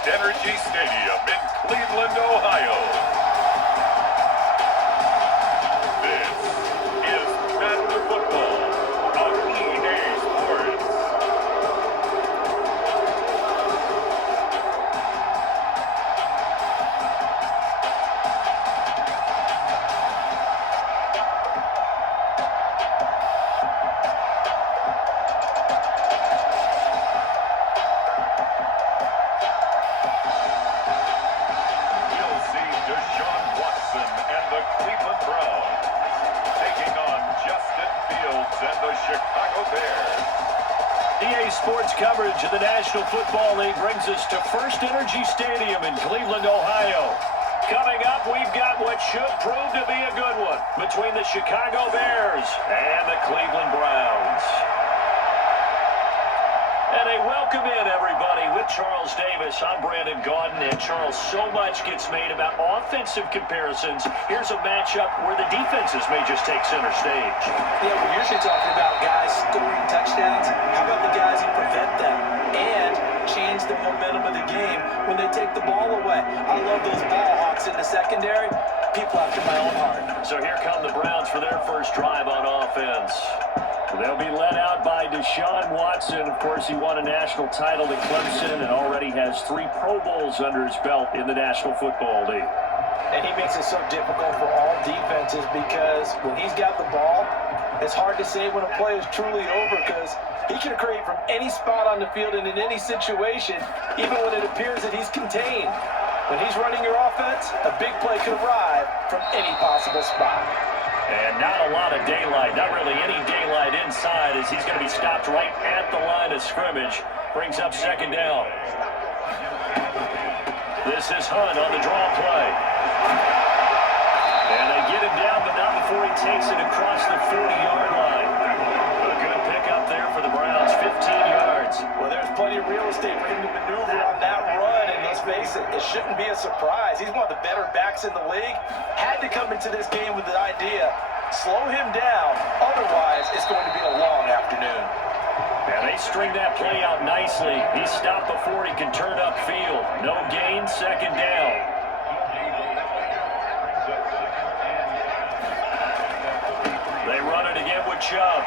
First Energy Stadium in Cleveland, Ohio. This is Madden Football on EA Sports. EA Sports coverage of the National Football League brings us to First Energy Stadium in Cleveland, Ohio. Coming up, we've got what should prove to be a good one between the Chicago Bears and the Cleveland Browns. And a welcome in, everybody, with Charles Davis. I'm Brandon Gaudin, and Charles, so much gets made about offensive comparisons. Here's a matchup where the defenses may just take center stage. Yeah, we're usually talking about guys scoring touchdowns. How about the guys who prevent them and change the momentum of the game when they take the ball away? I love those ball hawks in the secondary. People after my own heart. So here come the Browns for their first drive on offense. They'll be led out by Deshaun Watson. Of course, he won a national title at Clemson and already has 3 Pro Bowls under his belt in the National Football League. And he makes it so difficult for all defenses because when he's got the ball, it's hard to say when a play is truly over because he can create from any spot on the field and in any situation, even when it appears that he's contained. When he's running your offense, a big play could arrive from any possible spot. And not a lot of daylight, not really any daylight inside as he's going to be stopped right at the line of scrimmage. Brings up second down. This is Hunt on the draw play. And they get him down, but not before he takes it across the 40-yard line. A good pickup there for the Browns, 15 yards. Well, there's plenty of real estate for him to maneuver on that run, and let's face it, it shouldn't be a surprise. He's one of the better backs in the league. Had to come into this game with the idea, slow him down, otherwise it's going to be a long afternoon. Yeah, they string that play out nicely. He stopped before he can turn upfield. No gain, second down. They run it again with Chubb.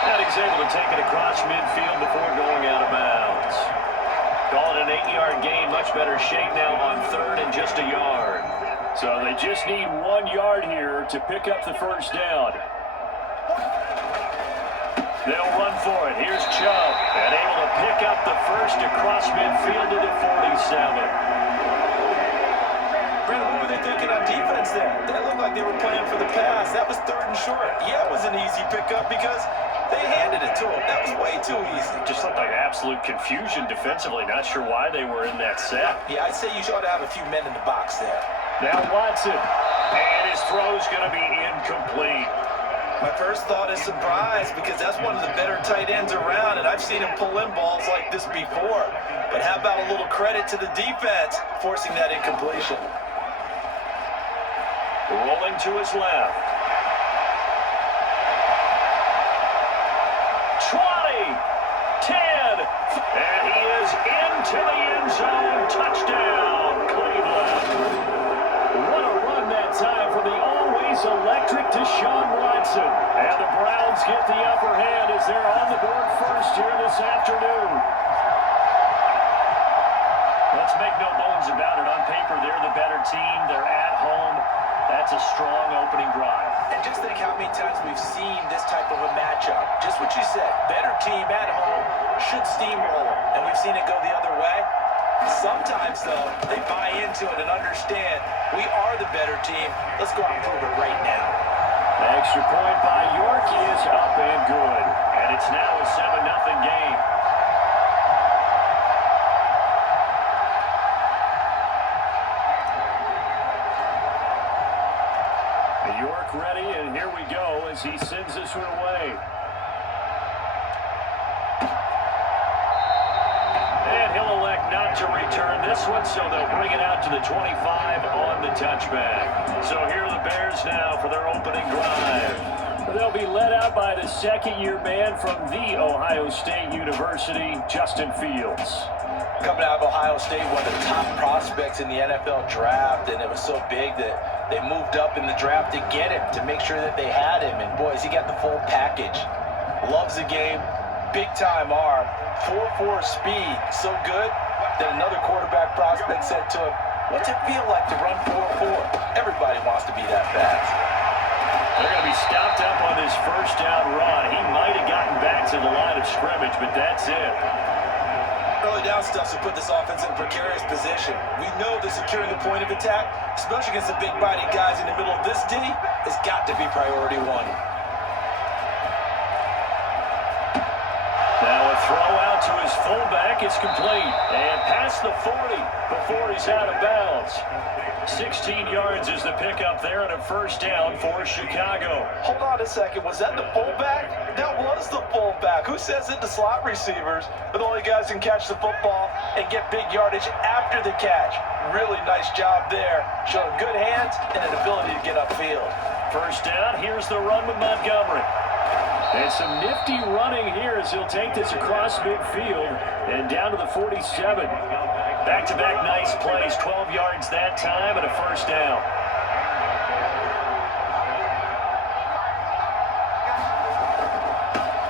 And he's able to take it across midfield before going out of bounds. Call it an 8-yard gain, much better shape now on third and just a yard. So they just need 1 yard here to pick up the first down. They'll run for it. Here's Chubb, and able to pick up the first across midfield to the 47. Brandon, what were they thinking on defense there? That looked like they were playing for the pass. That was third and short. Yeah, it was an easy pickup because they handed it to him. That was way too easy. Just looked like absolute confusion defensively. Not sure why they were in that set. Yeah, I'd say you ought to have a few men in the box there. Now Watson, and his throw's going to be incomplete. My first thought is surprise because that's one of the better tight ends around, and I've seen him pull in balls like this before. But how about a little credit to the defense forcing that incompletion? Rolling to his left. 20, 10, and he is into the end zone. Touchdown, Cleveland. What a run that time from the always electric Deshaun Watson. And the Browns get the upper hand as they're on the board first here this afternoon. Let's make no bones about it. On paper, they're the better team. They're at home. That's a strong opening drive. And just think how many times we've seen this type of a matchup. Just what you said, better team at home should steamroll, and we've seen it go the other way. Sometimes, though, they buy into it and understand we are the better team. Let's go out and prove it right now. The extra point by York is up and good. And it's now a 7-0 game. York ready, and here we go as he sends this one away. And he'll elect not to return this one, so they'll bring it out to the 25 on the touchback. So here are the Bears now for their opening drive. They'll be led out by the second-year man from The Ohio State University, Justin Fields. Coming out of Ohio State, one of the top prospects in the NFL draft, and it was so big that they moved up in the draft to get him, to make sure that they had him. And boys, he got the full package. Loves the game, big time arm, 4.4 speed, so good that another quarterback prospect said to him, "What's it feel like to run 4.4? Everybody wants to be that fast." They're going to be stopped up on this first down run. He might have gotten back to the line of scrimmage, but that's it. Early down stuff to put this offense in a precarious position. We know that securing the point of attack, especially against the big body guys in the middle of this D, has got to be priority one. Now a throw out to his fullback. It's complete. And past the 40 before he's out of bounds. 16 yards is the pickup there and a first down for Chicago. Hold on a second. Was that the fullback? That was the fullback. Who says it? The slot receivers are the only guys who can catch the football and get big yardage after the catch. Really nice job there. Showing good hands and an ability to get upfield. First down. Here's the run with Montgomery. And some nifty running here as he'll take this across midfield and down to the 47. Back-to-back nice plays, 12 yards that time and a first down.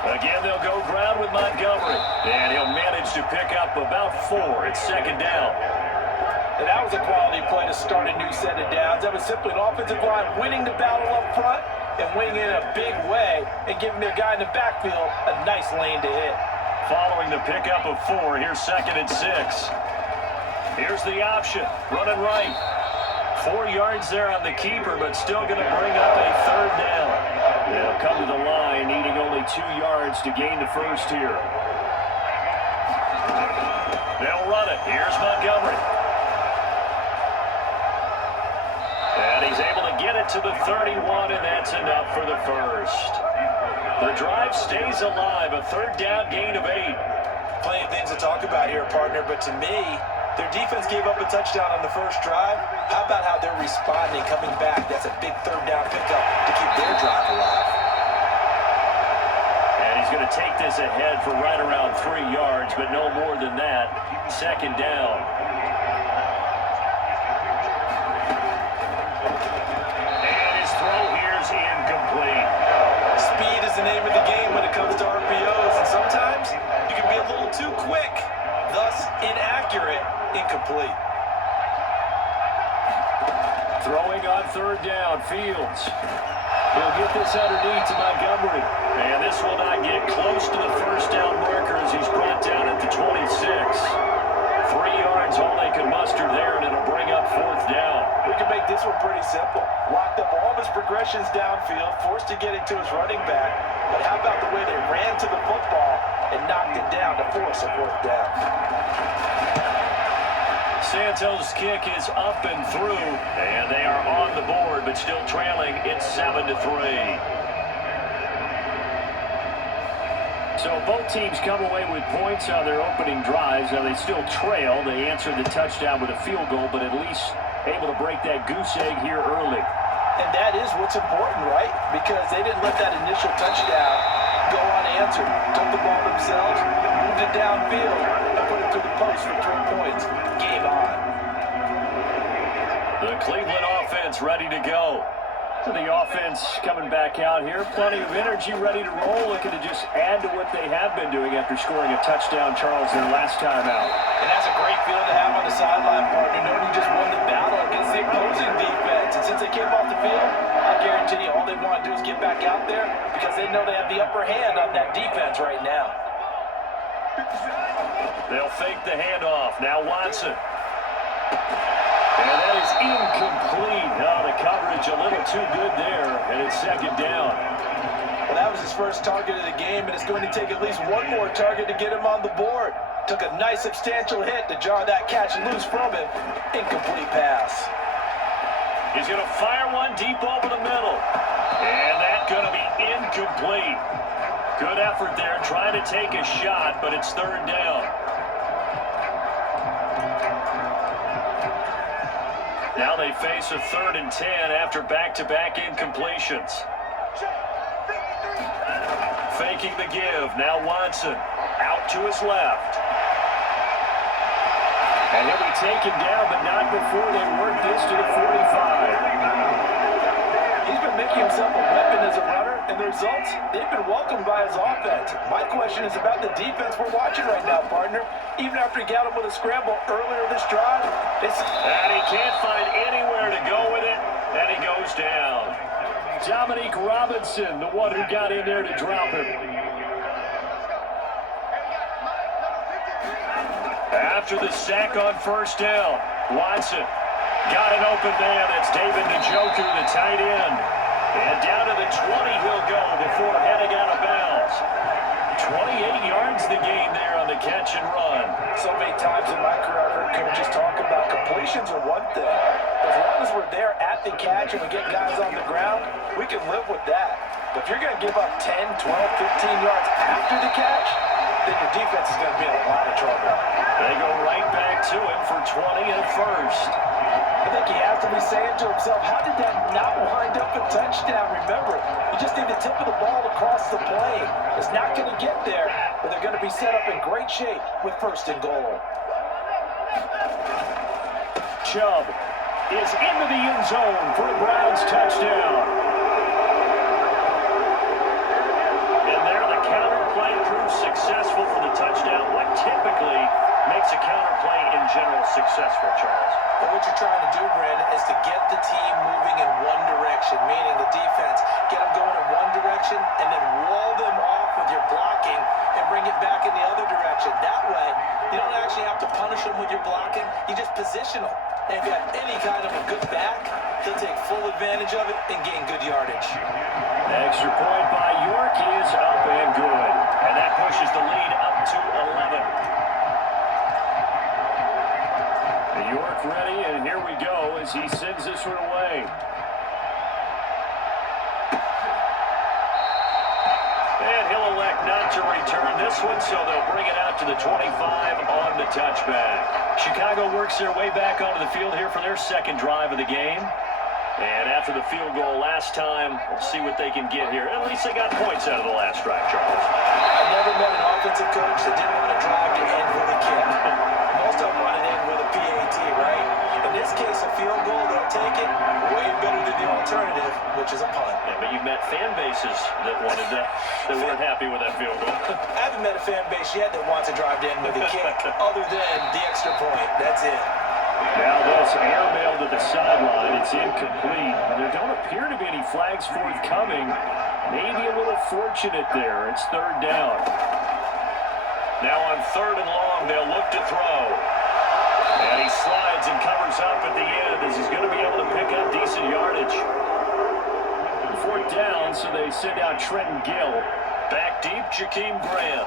Again, they'll go ground with Montgomery. And he'll manage to pick up about 4. It's second down. And that was a quality play to start a new set of downs. That was simply an offensive line winning the battle up front and winning in a big way and giving their guy in the backfield a nice lane to hit. Following the pickup of 4, here's second and 6. Here's the option, running right. 4 yards there on the keeper, but still going to bring up a third down. They'll come to the line, needing only 2 yards to gain the first here. They'll run it. Here's Montgomery. And he's able to get it to the 31, and that's enough for the first. The drive stays alive, a third down gain of 8. Plenty of things to talk about here, partner, but to me, their defense gave up a touchdown on the first drive. How about how they're responding, coming back? That's a big third down pickup to keep their drive alive. And he's going to take this ahead for right around 3 yards, but no more than that. Second down. And his throw here's incomplete. Speed is the name of the game when it comes to RPOs, and sometimes you can be a little too quick, thus inaccurate, incomplete. Throwing on third down, Fields. He'll get this underneath to Montgomery. And this will not get close to the first down marker as he's brought down at the 26. 3 yards, all they can muster there, and it'll bring up fourth down. We can make this one pretty simple. Locked up all of his progressions downfield, forced to get it to his running back. But how about the way they ran to the football and knocked it down to force a fourth down? Santos' kick is up and through, and they are on the board, but still trailing. It's 7-3. So both teams come away with points on their opening drives. Now they still trail. They answered the touchdown with a field goal, but at least able to break that goose egg here early. And that is what's important, right? Because they didn't let that initial touchdown go unanswered. Took the ball themselves, moved it downfield, and put it through the post for 3 points. Game on. The Cleveland offense ready to go. So the offense coming back out here. Plenty of energy, ready to roll, looking to just add to what they have been doing after scoring a touchdown, Charles, their last time out. And that's a great feeling to have on the sideline, partner, knowing you just won the battle against the opposing defense. And since they came off the field, I guarantee you all they want to do is get back out there because they know they have the upper hand on that defense right now. They'll fake the handoff. Now Watson. And that is incomplete. Now the coverage a little too good there, and it's second down. Well, that was his first target of the game, and it's going to take at least one more target to get him on the board. Took a nice substantial hit to jar that catch loose from him. Incomplete pass. He's going to fire one deep over the middle. And that's going to be incomplete. Good effort there, trying to take a shot, but it's third down. Now they face a 3rd and 10 after back-to-back incompletions. Faking the give. Now Watson out to his left. And he'll be taken down, but not before they work this to the 45. He's been making himself a weapon as a runner, and the results, they've been welcomed by his offense. My question is about the defense we're watching right now, partner. Even after he got him with a scramble earlier this drive, and he can't find anywhere to go with it, and he goes down. Dominique Robinson, the one who got in there to drop him. After the sack on first down, Watson got an open man. That's David Njoku, the tight end. And down to the 20 he'll go before heading out of bounds. 28 yards the gain there on the catch and run. So many times in my career I've heard coaches talk about completions are one thing. As long as we're there at the catch and we get guys on the ground, we can live with that. But if you're going to give up 10, 12, 15 yards after the catch, then your defense is going to be in a lot of trouble. They go right back to him for 20 and a first. I think he has to be saying to himself, how did that not wind up a touchdown? Remember, you just need the tip of the ball across the plane. It's not going to get there, but they're going to be set up in great shape with first and goal. Chubb is into the end zone for a Browns touchdown. And there the counter play proves successful for the touchdown. What typically makes a counter play in general successful, Charles? But what you're trying to do, Brandon, is to get the team moving in one direction, meaning the defense, get them going in one direction and then wall them off with your blocking and bring it back in the other direction. That way, you don't actually have to punish them with your blocking. You just position them. And if you have any kind of a good back, he'll take full advantage of it and gain good yardage. Extra point by York is up and good. And that pushes the lead up to 11. York ready, and here we go as he sends this one away. And he'll elect not to return this one, so they'll bring it out to the 25 on the touchback. Chicago works their way back onto the field here for their second drive of the game. And after the field goal last time, we'll see what they can get here. At least they got points out of the last drive, Charles. I've never met an offensive coach that didn't want to drive to end with a kick. Most of them want to end with a PAT, right? In this case, a field goal, they'll take it way better than the alternative, which is a punt. Yeah, but you met fan bases that wanted that, that weren't happy with that field goal. I haven't met a fan base yet that wants to drive to end with a kick, other than the extra point. That's it. Now this airmail to the sideline. It's incomplete. There don't appear to be any flags forthcoming. Maybe a little fortunate there. It's third down. Now on third and long, they'll look to throw. And he slides and covers up at the end as he's going to be able to pick up decent yardage. Fourth down, so they send out Trenton Gill. Back deep, Jakeem Graham.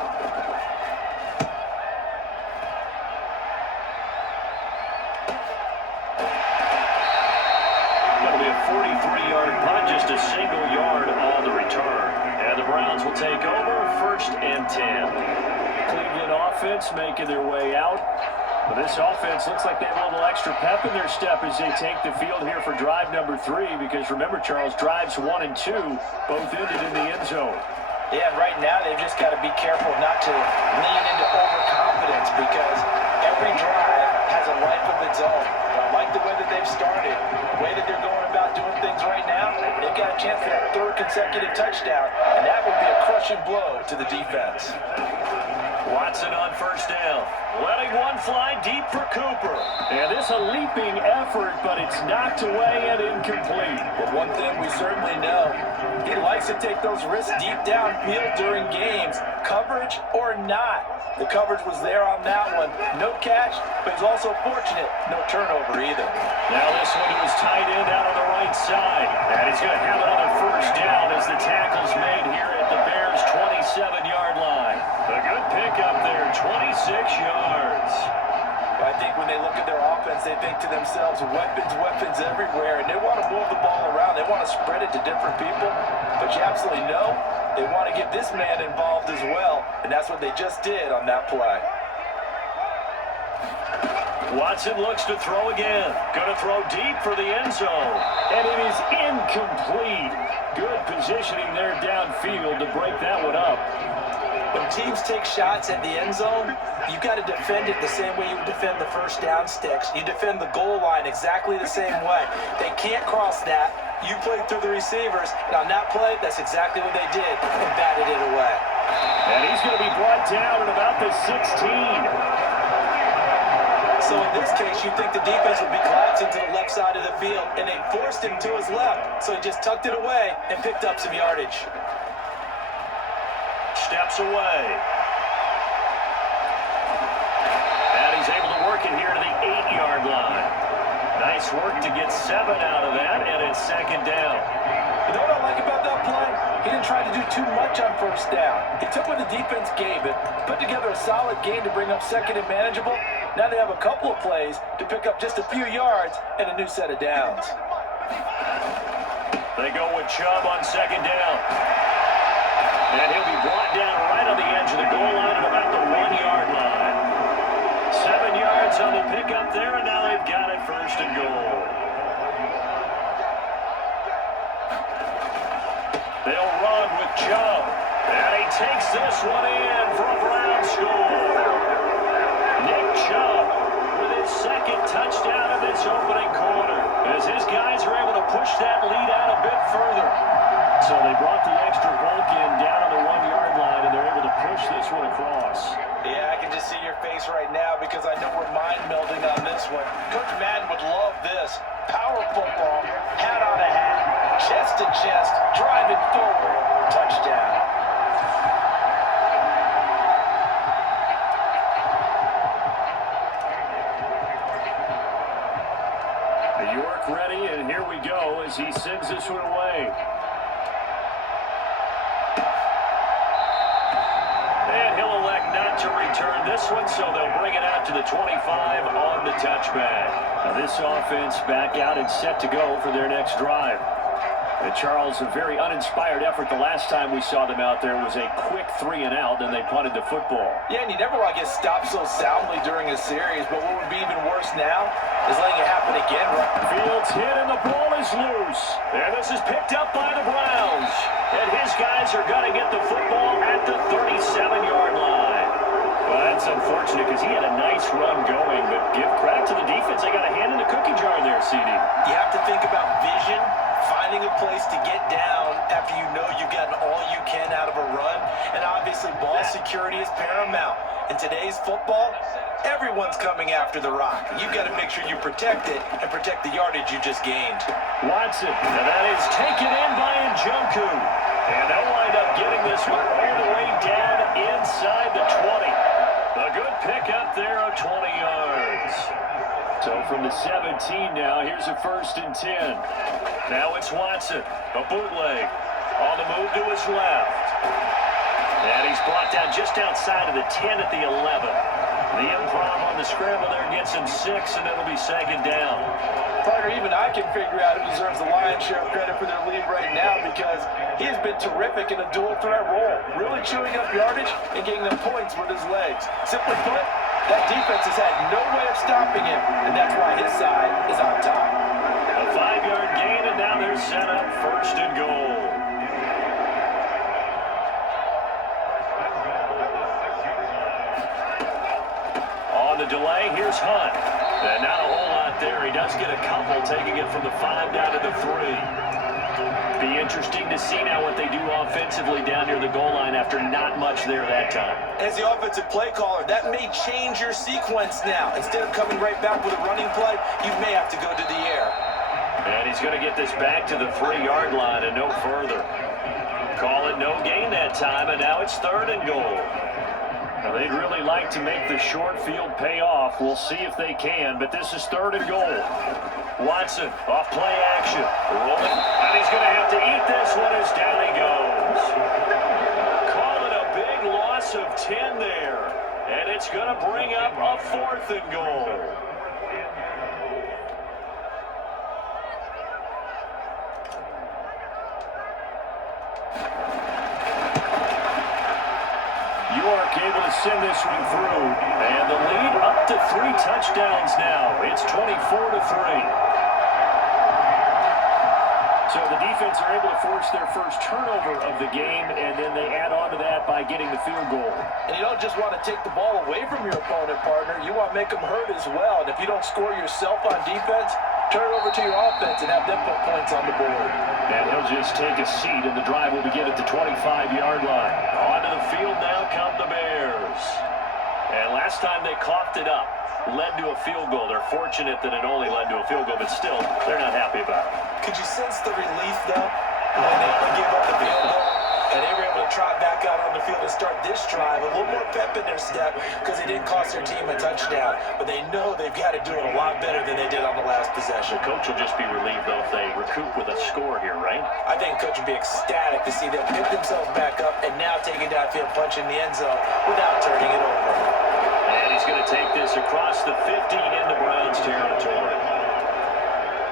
That'll be a 43-yard punt, just a single yard on the return. And the Browns will take over, 1st and 10. Cleveland offense making their way out. But this offense looks like they have a little extra pep in their step as they take the field here for drive number 3. Because remember, Charles, drives 1 and 2 both ended in the end zone. Yeah, right now they've just got to be careful not to lean into overconfidence because every drive has a life of its own. But I like the way that they've started, the way that they're going about doing things right now. They've got a chance for that 3rd consecutive touchdown, and that would be a crushing blow to the defense. Watson on first down. Letting one fly deep for Cooper. And this a leaping effort, but it's knocked away and incomplete. But one thing we certainly know, he likes to take those risks deep downfield during games, coverage or not. The coverage was there on that one. No catch, but he's also fortunate. No turnover either. Now this one to his tight end out on the right side. And he's going to have another first down as the tackle's made here at the Bears' 27-yard line. A good pickup there, 26 yards. I think when they look at their offense, they think to themselves, weapons everywhere, and they want to move the ball around. They want to spread it to different people, but you absolutely know they want to get this man involved as well, and that's what they just did on that play. Watson looks to throw again. Going to throw deep for the end zone, and it is incomplete. Good positioning there downfield to break that one up. When teams take shots at the end zone, you've got to defend it the same way you would defend the first down sticks. You defend the goal line exactly the same way. They can't cross that. You played through the receivers, and on that play, that's exactly what they did, and batted it away. And he's going to be brought down at about the 16. So in this case, you'd think the defense would be collapsing to the left side of the field, and they forced him to his left, so he just tucked it away and picked up some yardage. Steps away. And he's able to work it here to the 8-yard line. Nice work to get 7 out of that, and it's second down. You know what I like about that play? He didn't try to do too much on first down. He took what the defense gave it, put together a solid game to bring up second and manageable. Now they have a couple of plays to pick up just a few yards and a new set of downs. They go with Chubb on second down. And he'll be brought down right on the edge of the goal line at about the 1-yard line. 7 yards on the pickup there, and now they've got it first and goal. They'll run with Chubb. And he takes this one in for a Brown score. Nick Chubb with his second touchdown of this opening quarter, as his guys are able to push that lead out a bit further. So they brought the extra bulk in down on the 1-yard line, and they're able to push this one across. Yeah, I can just see your face right now because I know we're mind melding on this one. Coach Madden would love this. Power football, hat on a hat, chest to chest, driving forward, touchdown. York ready, and here we go as he sends this one away. And he'll elect not to return this one, so they'll bring it out to the 25 on the touchback. Now this offense back out and set to go for their next drive. And Charles, a very uninspired effort the last time we saw them out there was a quick 3-and-out, and they punted the football. Yeah, and you never want to get stopped so soundly during a series, but what would be even worse now is letting it happen again. Fields hit, and the ball is loose. And this is picked up by the Browns. And his guys are going to get the football at the 37-yard line. Well, that's unfortunate because he had a nice run going, but give credit to the defense. They got a hand in the cookie jar there, CD. You have to think about vision, finding a place to get down after you know you've gotten all you can out of a run. And obviously, ball security is paramount. In today's football, everyone's coming after the rock. You've got to make sure you protect it and protect the yardage you just gained. Watson, and that is taken in by Njoku. And they'll wind up getting this one all the way down inside the 20. A good pickup there of 20 yards. So from the 17 now, here's a 1st and 10. Now it's Watson, a bootleg, on the move to his left. And he's brought down just outside of the 10 at the 11. The improv on the scramble there gets him 6, and it'll be second down. Partner, even I can figure out who deserves the lion's share of credit for their lead right now because he has been terrific in a dual threat role, really chewing up yardage and getting them points with his legs. Simply put, that defense has had no way of stopping him, and that's why his side is on top. A 5-yard gain, and now they're set up 1st and goal. On the delay, here's Hunt. And not a whole lot there. He does get a couple, taking it from the 5 down to the 3. Be interesting to see now what they do offensively down near the goal line after not much there that time. As the offensive play caller, that may change your sequence now. Instead of coming right back with a running play, you may have to go to the air. And he's going to get this back to the 3-yard line and no further. Call it no gain that time, and now it's 3rd and goal. Now, they'd really like to make the short field pay off. We'll see if they can, but this is 3rd and goal. Watson, off play action, rolling, and he's going to have to eat this one as down he goes. Call it a big loss of 10 there, and it's going to bring up a 4th and goal. York able to send this one through, and the lead up to 3 touchdowns now. It's 24-3. So the defense are able to force their first turnover of the game, and then they add on to that by by getting the field goal. And you don't just want to take the ball away from your opponent, partner. You want to make them hurt as well. And if you don't score yourself on defense, turn it over to your offense and have them put points on the board. And he'll just take a seat, and the drive will begin at the 25-yard line. Onto the field now come the Bears. And last time they coughed it up, led to a field goal. They're fortunate that it only led to a field goal, but still, they're not happy about it. Could you sense the relief, though, when they gave up the field goal? And they were able to trot back out on the field and start this drive. A little more pep in their step because they didn't cost their team a touchdown. But they know they've got to do it a lot better than they did on the last possession. The coach will just be relieved, though, if they recoup with a score here, right? I think coach would be ecstatic to see them pick themselves back up and now take it downfield, punch in the end zone without turning it over. And he's going to take this across the 50 into Browns territory.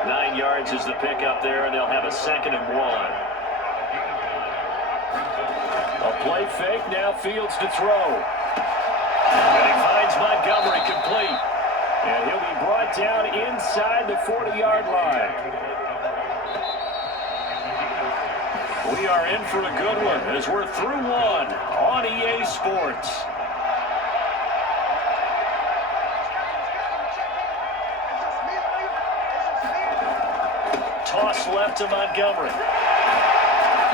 9 yards is the pickup there, and they'll have a 2nd and 1. A play fake, now Fields to throw. And he finds Montgomery complete. And he'll be brought down inside the 40-yard line. We are in for a good one as we're through one on EA Sports. Toss left to Montgomery.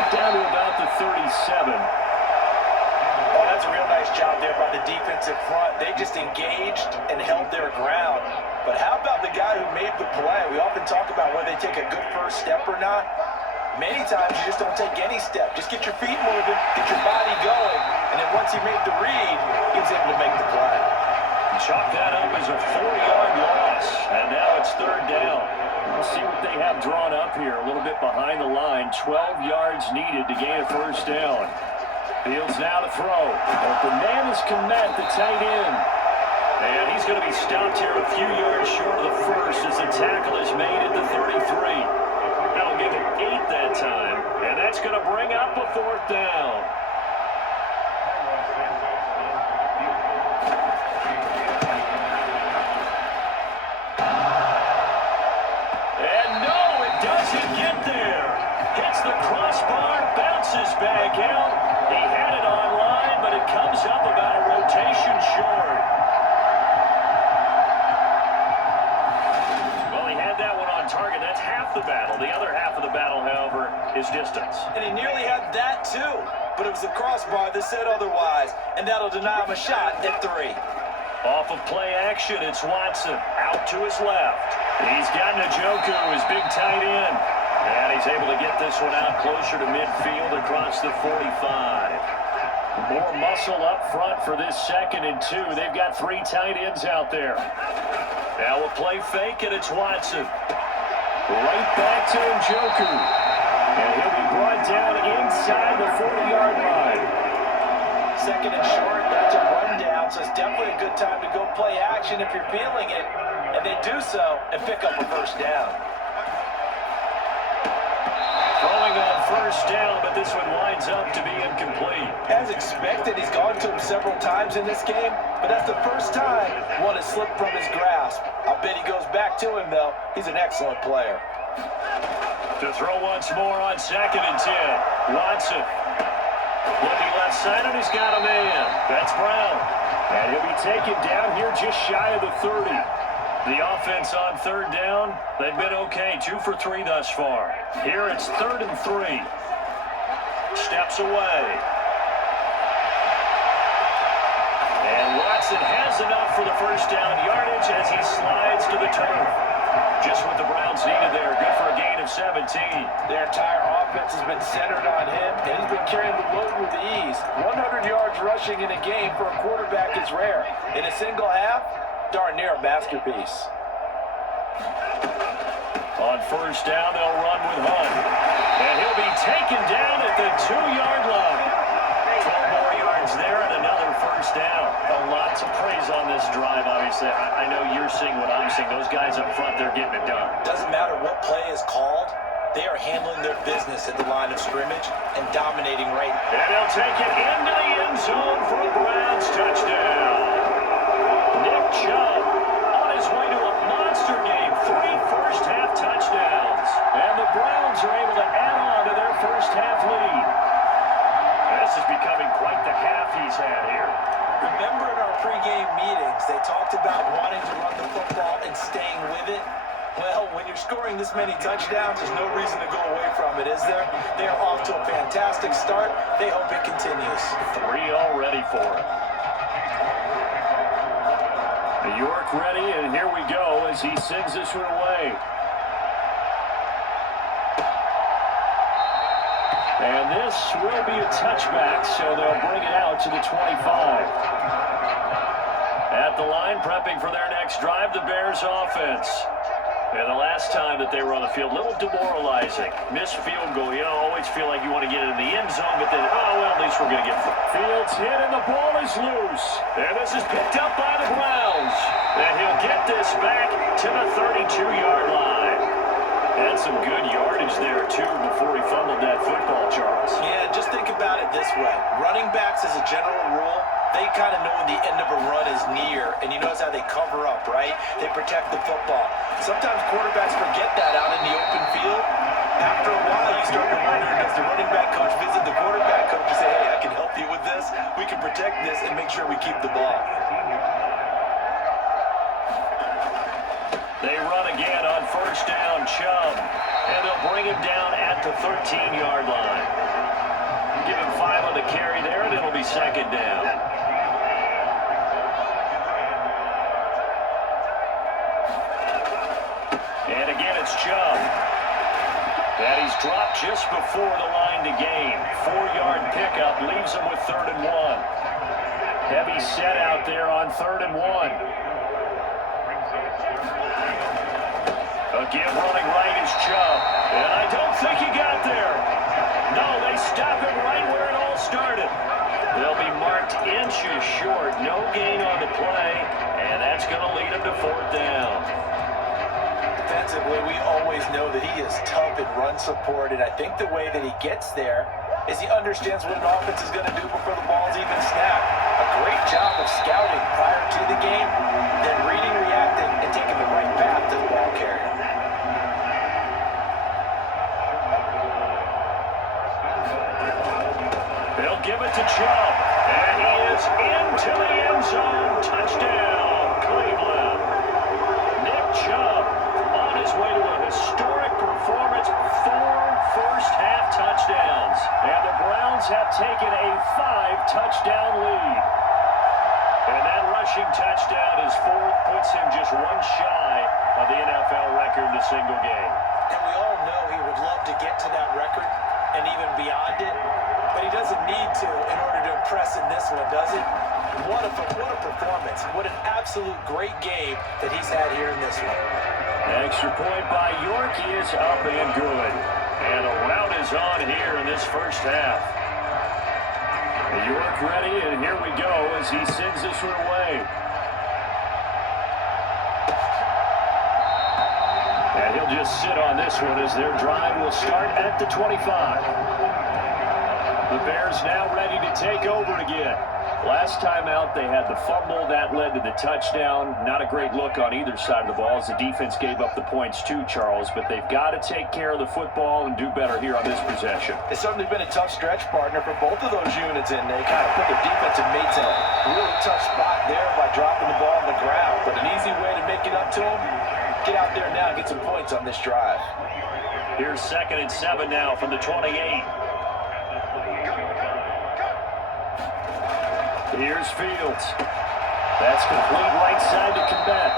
Down to about the 37. Oh, that's a real nice job there by the defensive front. They just engaged and held their ground. But how about the guy who made the play? We often talk about whether they take a good first step or not. Many times you just don't take any step. Just get your feet moving, get your body going, and then once he made the read, he was able to make the play. Chalk that up as a 4-yard loss, and now it's 3rd down. We'll see what they have drawn up here. A little bit behind the line. 12 yards needed to gain a 1st down. Fields now to throw. Open man is Komet, the tight end. And he's going to be stopped here a few yards short of the first as the tackle is made at the 33. That'll give him 8 that time. And that's going to bring up a 4th down. Bounces back out. He had it online, but it comes up about a rotation short. Well, he had that one on target. That's half the battle. The other half of the battle, however, is distance. And he nearly had that, too. But it was the crossbar that said otherwise, and that'll deny him a shot at 3. Off of play action, it's Watson. Out to his left. He's got Njoku, his big tight end. And he's able to get this one out closer to midfield across the 45. More muscle up front for this 2nd and 2. They've got 3 tight ends out there. Now a play fake, and it's Watson. Right back to Njoku. And he'll be brought down inside the 40-yard line. 2nd and short, that's a rundown, so it's definitely a good time to go play action if you're feeling it. And they do so and pick up a 1st down. Throwing on 1st down, but this one winds up to be incomplete. As expected, he's gone to him several times in this game, but that's the first time one has slipped from his grasp. I bet he goes back to him, though. He's an excellent player. To throw once more on 2nd and 10. Watson. Looking left side, and he's got a man. That's Brown. And he'll be taken down here just shy of the 30. The offense on 3rd down, they've been okay. 2 for 3 thus far. Here it's 3rd and 3. Steps away. And Watson has enough for the 1st down yardage as he slides to the turf. Just what the Browns needed there. Good for a gain of 17. Their entire offense has been centered on him, and he's been carrying the load with ease. 100 yards rushing in a game for a quarterback is rare. In a single half, darn near a masterpiece. On 1st down, they'll run with Hunt. And he'll be taken down at the 2-yard line. 12 more yards there and another 1st down. A lot to praise on this drive, obviously. I know you're seeing what I'm seeing. Those guys up front, they're getting it done. Doesn't matter what play is called. They are handling their business at the line of scrimmage and dominating right now. And they'll take it into the end zone for a Browns touchdown. Nick Chubb on his way to a monster game. 3 first-half touchdowns. And the Browns are able to add on to their first-half lead. This has becoming quite the half he's had here. Remember in our pregame meetings, they talked about wanting to run the football and staying with it? Well, when you're scoring this many touchdowns, there's no reason to go away from it, is there? They are off to a fantastic start. They hope it continues. 3 already for him. York ready, and here we go as he sends this one away. And this will be a touchback, so they'll bring it out to the 25. At the line, prepping for their next drive, the Bears offense. And the last time that they were on the field, a little demoralizing. Missed field goal. You always feel like you want to get it in the end zone, but then, oh, well, at least we're going to get Fields hit, and the ball is loose. And this is picked up by the Browns. And he'll get this back to the 32-yard line. Had some good yardage there, too, before he fumbled that football, Charles. Yeah, just think about it this way. Running backs, as a general rule, they kind of know when the end of a run is near, and you notice how they cover up, right? They protect the football. Sometimes quarterbacks forget that out in the open field. After a while, you start to wonder, does the running back coach visit the quarterback coach and say, hey, I can help you with this, we can protect this, and make sure we keep the ball. They run again on first down, Chubb, and they'll bring him down at the 13-yard line. Give him 5 on the carry there, and it'll be second down. And again, it's Chubb. And he's dropped just before the line to gain. 4-yard pickup leaves him with 3rd and 1. Heavy set out there on 3rd and 1. Again, running right is Chubb. And I don't think he got there. No, they stop him right where it all started. They'll be marked inches short. No gain on the play. And that's going to lead him to 4th down. Defensively, we always know that he is tough in run support. And I think the way that he gets there is he understands what an offense is going to do before the ball's even snapped. A great job of scouting prior to the game, then reading, reacting, and taking the right path to the ball carrier. They'll give it to Chubb, and he is into the end zone. Touchdown, Cleveland. Nick Chubb on his way to a historic performance, 4 first-half touchdowns. And the Browns have taken a 5-touchdown lead. And that rushing touchdown is 4th, puts him just 1 shy of the NFL record in a single game. And we all know he would love to get to that record and even beyond it. But he doesn't need to in order to impress in this one, does it? What a performance. What an absolute great game that he's had here in this one. Extra point by York is up and good. And a rout is on here in this first half. York ready, and here we go as he sends this one away. And he'll just sit on this one as their drive will start at the 25. The Bears now ready to take over again. Last time out, they had the fumble. That led to the touchdown. Not a great look on either side of the ball as the defense gave up the points too, Charles. But they've got to take care of the football and do better here on this possession. It's certainly been a tough stretch, partner, for both of those units, and they kind of put their defensive mates in a really tough spot there by dropping the ball on the ground. But an easy way to make it up to them, get out there now and get some points on this drive. Here's 2nd and 7 now from the 28. Here's Fields. That's complete right side to Kmet.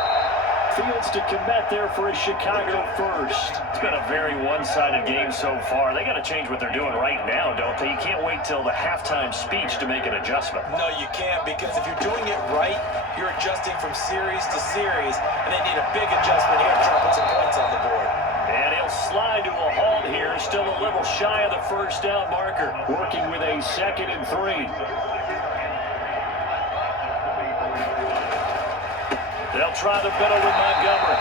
Fields to Kmet there for his Chicago first. It's been a very one-sided game so far. They got to change what they're doing right now, don't they? You can't wait till the halftime speech to make an adjustment. No, you can't, because if you're doing it right, you're adjusting from series to series, and they need a big adjustment here to try to put some points on the board. And he'll slide to a halt here, still a little shy of the first down marker, working with a 2nd and 3. They'll try the middle with Montgomery.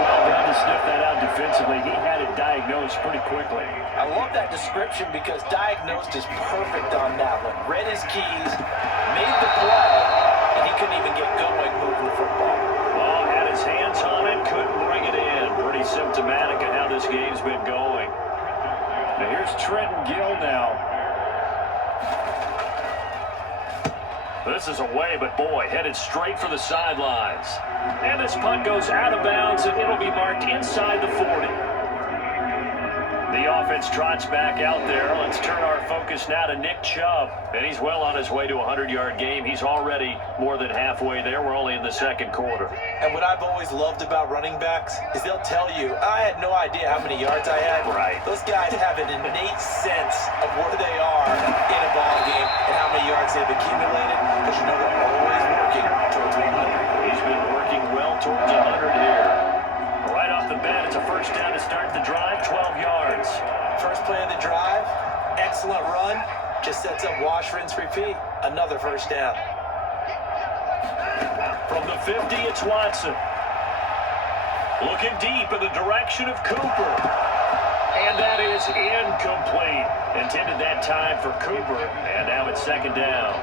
Well done to sniff that out defensively. He had it diagnosed pretty quickly. I love that description because diagnosed is perfect on that one. Read his keys, made the play, and he couldn't even get going moving the football. Oh, had his hands on it, couldn't bring it in. Pretty symptomatic of how this game's been going. Now here's Trenton Gill now. This is away, but boy, headed straight for the sidelines. And this punt goes out of bounds, and it'll be marked inside the 40. The offense trots back out there. Let's turn our focus now to Nick Chubb. And he's well on his way to a 100-yard game. He's already more than halfway there. We're only in the second quarter. And what I've always loved about running backs is they'll tell you, I had no idea how many yards I had. Right. Those guys have an innate sense of where they are in a ball game and how many yards they've accumulated, because you know they're always working towards 100. He's been working well towards 100 here. Right off the bat, it's a first down to start the drive, 12 yards. First play of the drive, excellent run, just sets up wash, rinse, repeat. Another first down. From the 50, it's Watson. Looking deep in the direction of Cooper. And that is incomplete. Intended that time for Cooper, and now it's second down.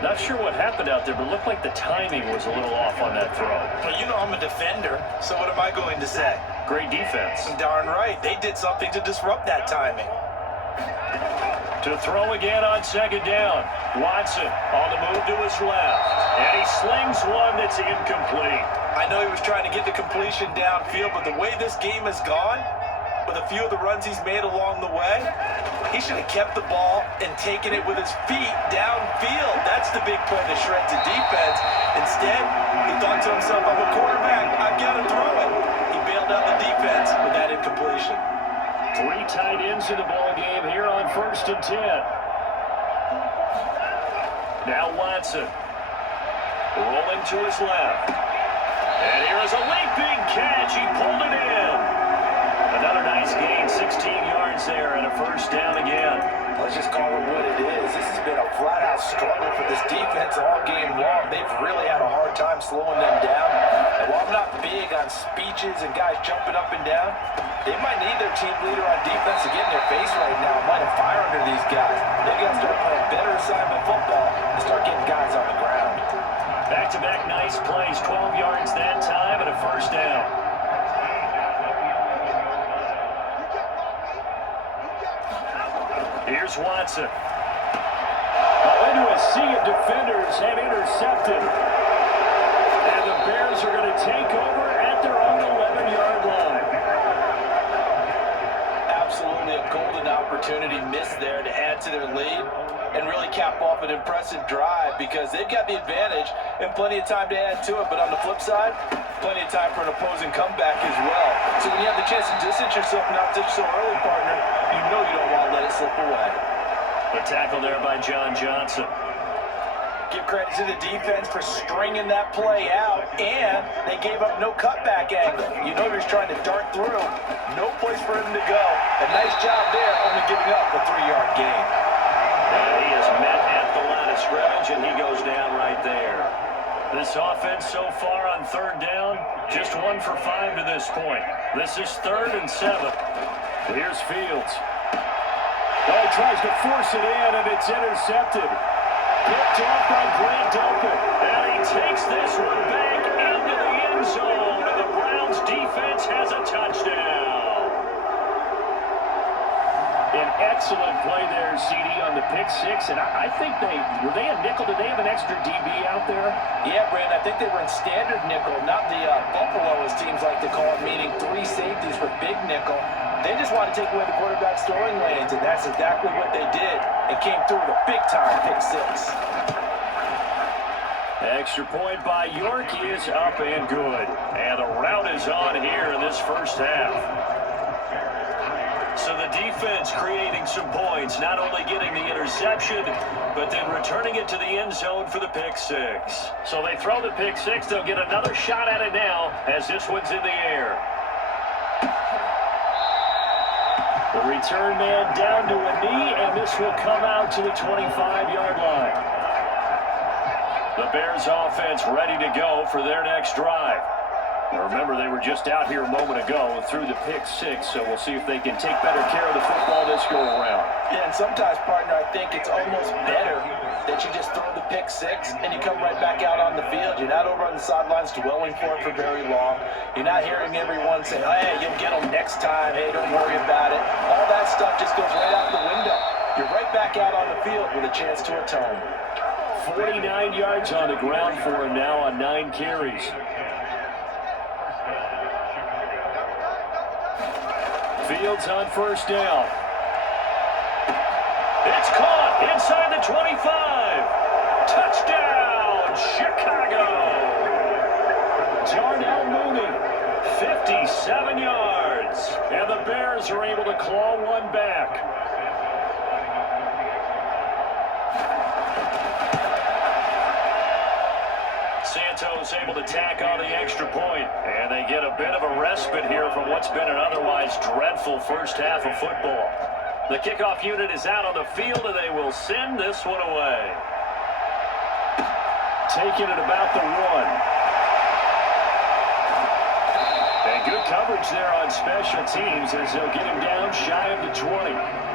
Not sure what happened out there, but it looked like the timing was a little off on that throw. Well, you know I'm a defender, so what am I going to say? Great defense. Darn right. They did something to disrupt that timing. To throw again on second down. Watson on the move to his left. And he slings one that's incomplete. I know he was trying to get the completion downfield, but the way this game has gone, with a few of the runs he's made along the way, he should have kept the ball and taken it with his feet downfield. That's the big play that shreds the defense. Instead, he thought to himself, I'm a quarterback, I've got to throw it. He bailed out the defense with that incompletion. 3 tight ends in the ball game here on 1st and 10. Now Watson rolling to his left. And here is a leaping catch. He pulled it in. Another nice gain, 16 yards there, and a first down again. Let's just call it what it is. This has been a flat-out struggle for this defense all game long. They've really had a hard time slowing them down. And while I'm not big on speeches and guys jumping up and down, they might need their team leader on defense to get in their face right now and light a fire under these guys. They got to start playing better assignment football and start getting guys on the ground. Back-to-back nice plays, 12 yards that time, and a first down. Here's Watson. Into a sea of defenders and intercepted. And the Bears are going to take over at their own 11-yard line. Absolutely a golden opportunity missed there to add to their lead and really cap off an impressive drive, because they've got the advantage and plenty of time to add to it. But on the flip side, plenty of time for an opposing comeback as well. So when you have the chance to distance yourself and not ditch so early, partner, you know you don't want to let it slip away. The tackle there by John Johnson. Give credit to the defense for stringing that play out, and they gave up no cutback angle. You know he was trying to dart through. No place for him to go. A nice job there, only giving up a 3-yard gain. And he is met at the line of scrimmage, and he goes down right there. This offense so far on 3rd down, just 1 for 5 to this point. This is 3rd and 7. Here's Fields. Oh, he tries to force it in, and it's intercepted. Picked off by Grant Delpit. And he takes this one back into the end zone, and the Browns defense has a touchdown. An excellent play there, CD, on the pick 6, and I think were they a nickel? Did they have an extra DB out there? Yeah, Brandon, I think they were in standard nickel, not the Buffalo, as teams like to call it, meaning 3 safeties for big nickel. They just wanted to take away the quarterback's throwing lanes, and that's exactly what they did. It came through with a big-time pick 6. Extra point by York is up and good. And the route is on here in this first half. So the defense creating some points, not only getting the interception, but then returning it to the end zone for the pick 6. So they throw the pick 6. They'll get another shot at it now as this one's in the air. The return man down to a knee, and this will come out to the 25-yard line. The Bears offense ready to go for their next drive. Remember, they were just out here a moment ago through the pick six, so we'll see if they can take better care of the football this go-around. Yeah, and sometimes, partner, I think it's almost better that you just throw the pick six and you come right back out on the field. You're not over on the sidelines dwelling for it for very long. You're not hearing everyone say, hey, you'll get them next time. Hey, don't worry about it. All that stuff just goes right out the window. You're right back out on the field with a chance to atone. 49 yards on the ground for him now on 9 carries. Fields on first down. It's caught inside the 25. Touchdown, Chicago. Darnell Mooney, 57 yards. And the Bears are able to claw one back. Santos able to tack on the extra point, and they get a bit of a respite here from what's been an otherwise dreadful first half of football. The kickoff unit is out on the field, and they will send this one away. Taking it about the 1. And good coverage there on special teams as they'll get him down shy of the 20.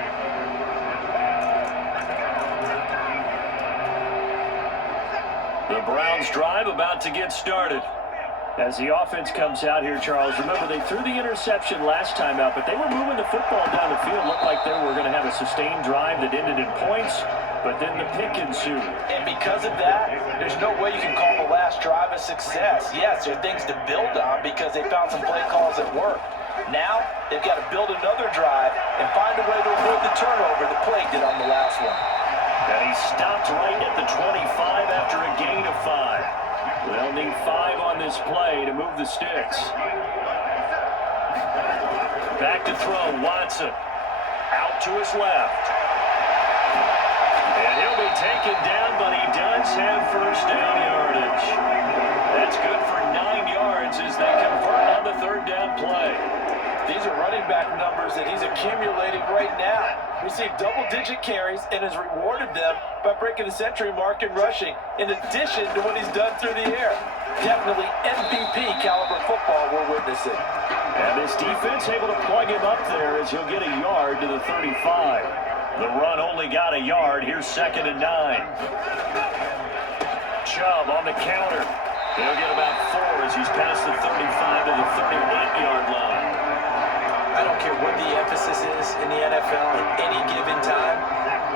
The Browns drive about to get started. As the offense comes out here, Charles, remember they threw the interception last time out, but they were moving the football down the field. Looked like they were going to have a sustained drive that ended in points, but then the pick ensued. And because of that, there's no way you can call the last drive a success. Yes, there are things to build on because they found some play calls that work. Now, they've got to build another drive and find a way to avoid the turnover the play did on the last one. And he stopped right at the 25 after a gain of 5. They'll need 5 on this play to move the sticks. Back to throw, Watson. Out to his left. And he'll be taken down, but he does have first down yardage. That's good for 9 yards as they convert on the third down play. These are running back numbers that he's accumulating right now. Received double-digit carries and has rewarded them by breaking the century mark in rushing, in addition to what he's done through the air. Definitely MVP caliber football we're witnessing. And this defense able to plug him up there as he'll get a yard to the 35. The run only got a yard. Here's 2nd and 9. Chubb on the counter. He'll get about 4 as he's past the 35 to the 38-yard line. I don't care what the emphasis is in the NFL at any given time.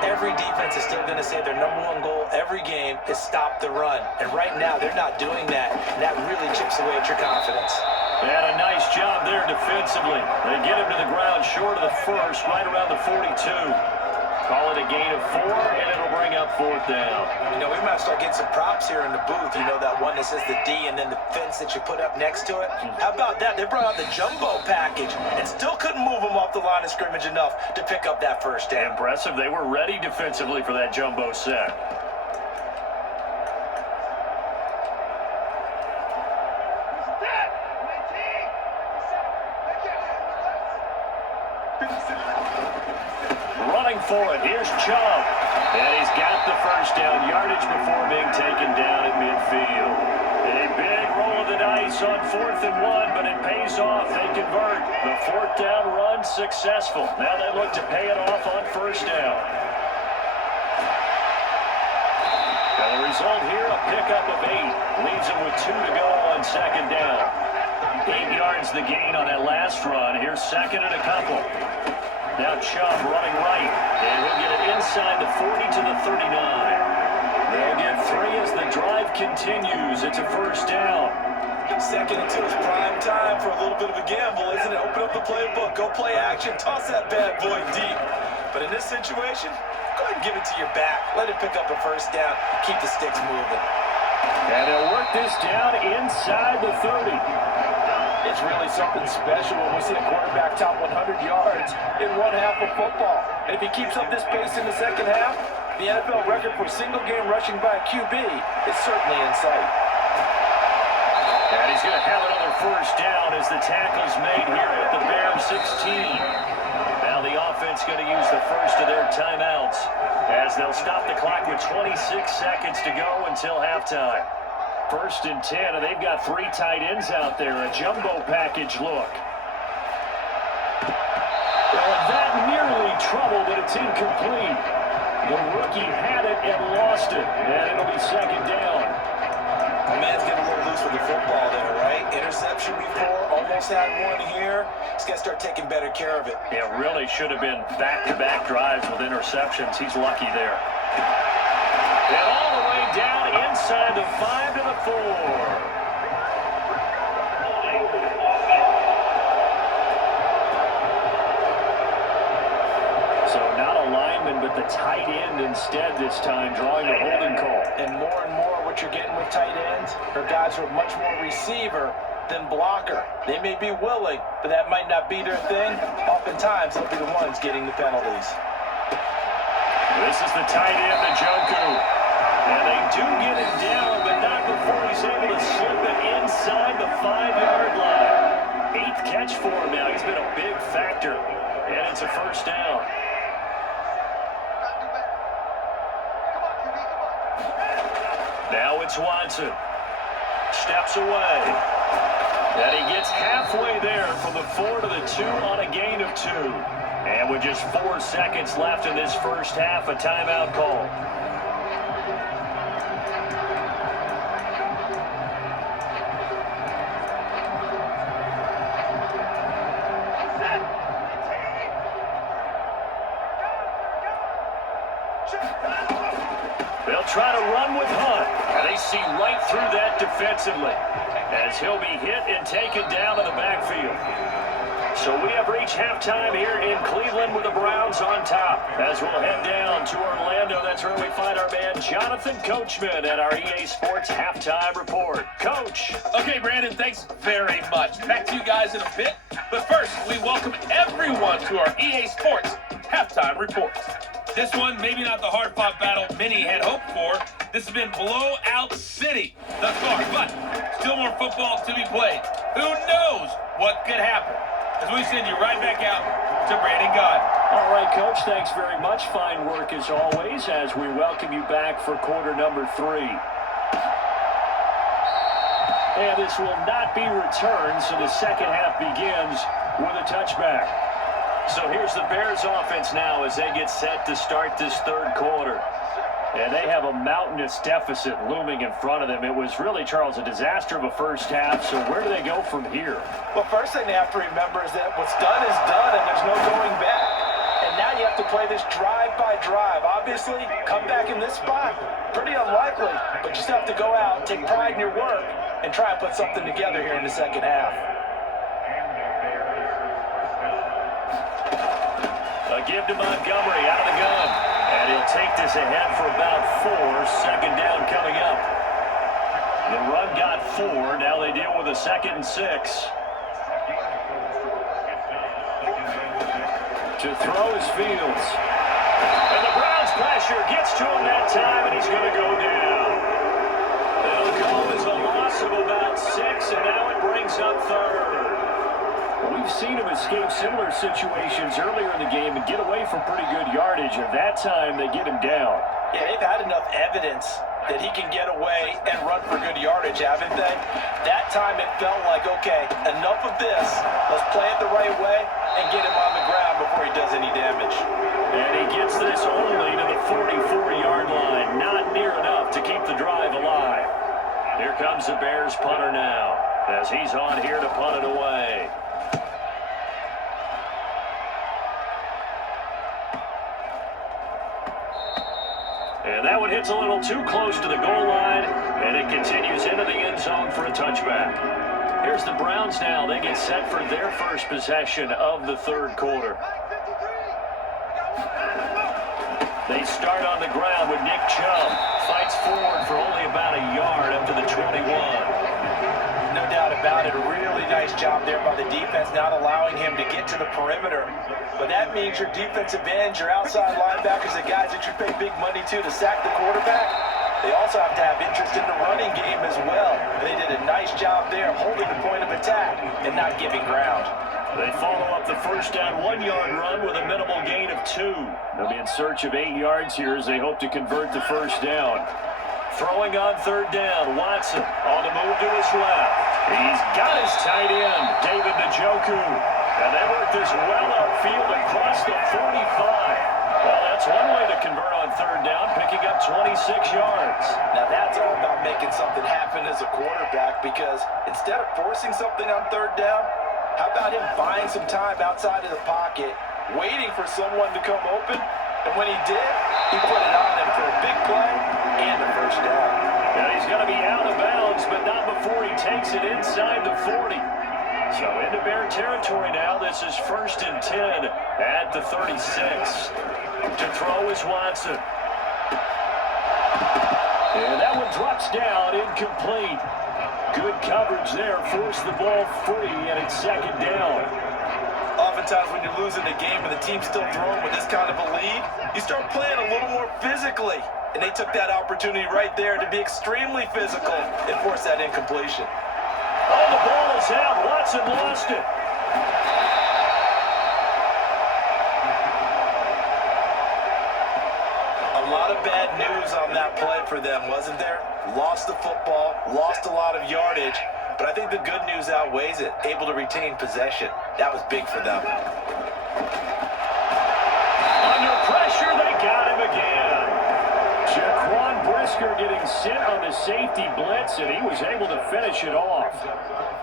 Every defense is still going to say their #1 goal every game is stop the run. And right now, they're not doing that. And that really chips away at your confidence. And a nice job there defensively. They get him to the ground short of the first, right around the 42. Call it a gain of 4, and it'll bring up 4th down. You know, we might start getting some props here in the booth. You know, that one that says the D and then the fence that you put up next to it? How about that? They brought out the jumbo package and still couldn't move them off the line of scrimmage enough to pick up that first down. Impressive. They were ready defensively for that jumbo set. Running for it, here's Chubb. And he's got the first down yardage before being taken down at midfield. A big roll of the dice on 4th and 1, but it pays off. They convert. The 4th down run successful. Now they look to pay it off on first down. And the result here, a pickup of 8. Leaves him with 2 to go on 2nd down. 8 yards the gain on that last run. Here's 2nd and a couple. Now Chubb running right, and he'll get it inside the 40 to the 39. They'll get 3 as the drive continues. It's a first down. 2nd and 2 is prime time for a little bit of a gamble, isn't it? Open up the playbook, go play action, toss that bad boy deep. But in this situation, go ahead and give it to your back. Let it pick up a first down. Keep the sticks moving. And they'll work this down inside the 30. It's really something special when we see a quarterback top 100 yards in one half of football. And if he keeps up this pace in the second half, the NFL record for single-game rushing by a QB is certainly in sight. And he's going to have another first down as the tackle's made here at the Bears 16. Now the offense going to use the first of their timeouts as they'll stop the clock with 26 seconds to go until halftime. First and 10, and they've got 3 tight ends out there. A jumbo package look. Well, that nearly trouble, but it's incomplete. The rookie had it and lost it, and it'll be second down. My man's getting a little loose with the football there, right? Interception before, almost had one here. He's got to start taking better care of it. It really should have been back-to-back drives with interceptions. He's lucky there. And all the way down inside the 5 to the 4. So not a lineman, but the tight end instead this time, drawing a holding call. And more what you're getting with tight ends are guys who are much more receiver than blocker. They may be willing, but that might not be their thing. Oftentimes, they'll be the ones getting the penalties. This is the tight end, Njoku. And they do get him down, but not before he's able to slip it inside the 5-yard line. 8th catch for him now. He's been a big factor, and it's a first down. Now it's Watson. Steps away. And he gets halfway there from the 4 to the 2 on a gain of 2. And with just 4 seconds left in this first half, a timeout call. They'll try to run with Hunt, and they see right through that defensively as he'll be hit and taken down in the backfield. So we have reached halftime here in Cleveland with the Browns on top. As we'll head down to Orlando, that's where we find our man Jonathan Coachman at our EA Sports Halftime Report. Coach. Okay, Brandon, thanks very much. Back to you guys in a bit. But first, we welcome everyone to our EA Sports Halftime Report. This one, maybe not the hard-fought battle many had hoped for. This has been blowout city thus far, but still more football to be played. Who knows what could happen? As we send you right back out to Brandon God. All right, Coach, thanks very much. Fine work as always as we welcome you back for quarter number 3. And this will not be returned, so the second half begins with a touchback. So here's the Bears offense now as they get set to start this third quarter. And they have a mountainous deficit looming in front of them. It was really, Charles, a disaster of a first half. So where do they go from here? Well, first thing they have to remember is that what's done is done and there's no going back. And now you have to play this drive by drive. Obviously, come back in this spot, pretty unlikely. But you still have to go out, take pride in your work, and try and put something together here in the second half. A give to Montgomery out of the gun. And he'll take this ahead for about 4. Second down coming up. The run got 4. Now they deal with a 2nd and 6. To throw is Fields. And the Browns pressure gets to him that time, and he's going to go down. They'll call this a loss of about 6, and now it brings up 3rd. We've seen him escape similar situations earlier in the game and get away from pretty good yardage, and that time they get him down. Yeah, they've had enough evidence that he can get away and run for good yardage, haven't they? That time it felt like, okay, enough of this. Let's play it the right way and get him on the ground before he does any damage. And he gets this only to the 44-yard line. Not near enough to keep the drive alive. Here comes the Bears punter now as he's on here to punt it away. And that one hits a little too close to the goal line, and it continues into the end zone for a touchback. Here's the Browns now. They get set for their first possession of the third quarter. They start on the ground with Nick Chubb. Fights forward for only about a yard up to the 21. No doubt about it. A really nice job there by the defense, not allowing him to get to the perimeter. But that means your defensive ends, your outside linebackers, the guys that you pay big money to sack the quarterback, they also have to have interest in the running game as well. They did a nice job there holding the point of attack and not giving ground. They follow up the first down 1-yard run with a minimal gain of 2. They'll be in search of 8 yards here as they hope to convert the first down. Throwing on third down. Watson on the move to his left. He's got his tight end, David Njoku. And they work this well upfield across the 45. Well, that's one way to convert on third down, picking up 26 yards. Now, that's all about making something happen as a quarterback, because instead of forcing something on third down, how about him buying some time outside of the pocket, waiting for someone to come open, and when he did, he put it on him for a big play and a first down. And he's going to be out of bounds, but not before he takes it inside the 40. So into Bear territory now. This is 1st and 10 at the 36. To throw is Watson. And that one drops down, incomplete. Good coverage there, forced the ball free, and it's 2nd down. Oftentimes when you're losing a game and the team's still throwing with this kind of a lead, you start playing a little more physically. And they took that opportunity right there to be extremely physical and force that incompletion. Oh, the ball is out. Watson lost it. A lot of bad news on that play for them, wasn't there? Lost the football, lost a lot of yardage, but I think the good news outweighs it. Able to retain possession. That was big for them. Under pressure, they got him again. Jaquan Brisker getting sent on the safety blitz, and he was able to finish it off.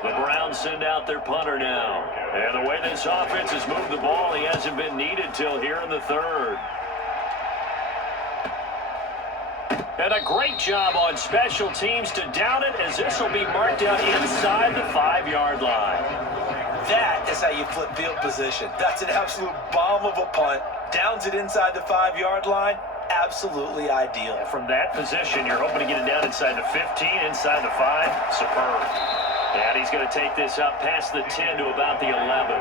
The Browns send out their punter now. And the way this offense has moved the ball, he hasn't been needed till here in the 3rd. And a great job on special teams to down it, as this will be marked out inside the 5-yard line. That is how you flip field position. That's an absolute bomb of a punt. Downs it inside the 5-yard line. Absolutely ideal. From that position, you're hoping to get it down inside the 15, inside the 5. Superb. And he's going to take this up past the 10 to about the 11.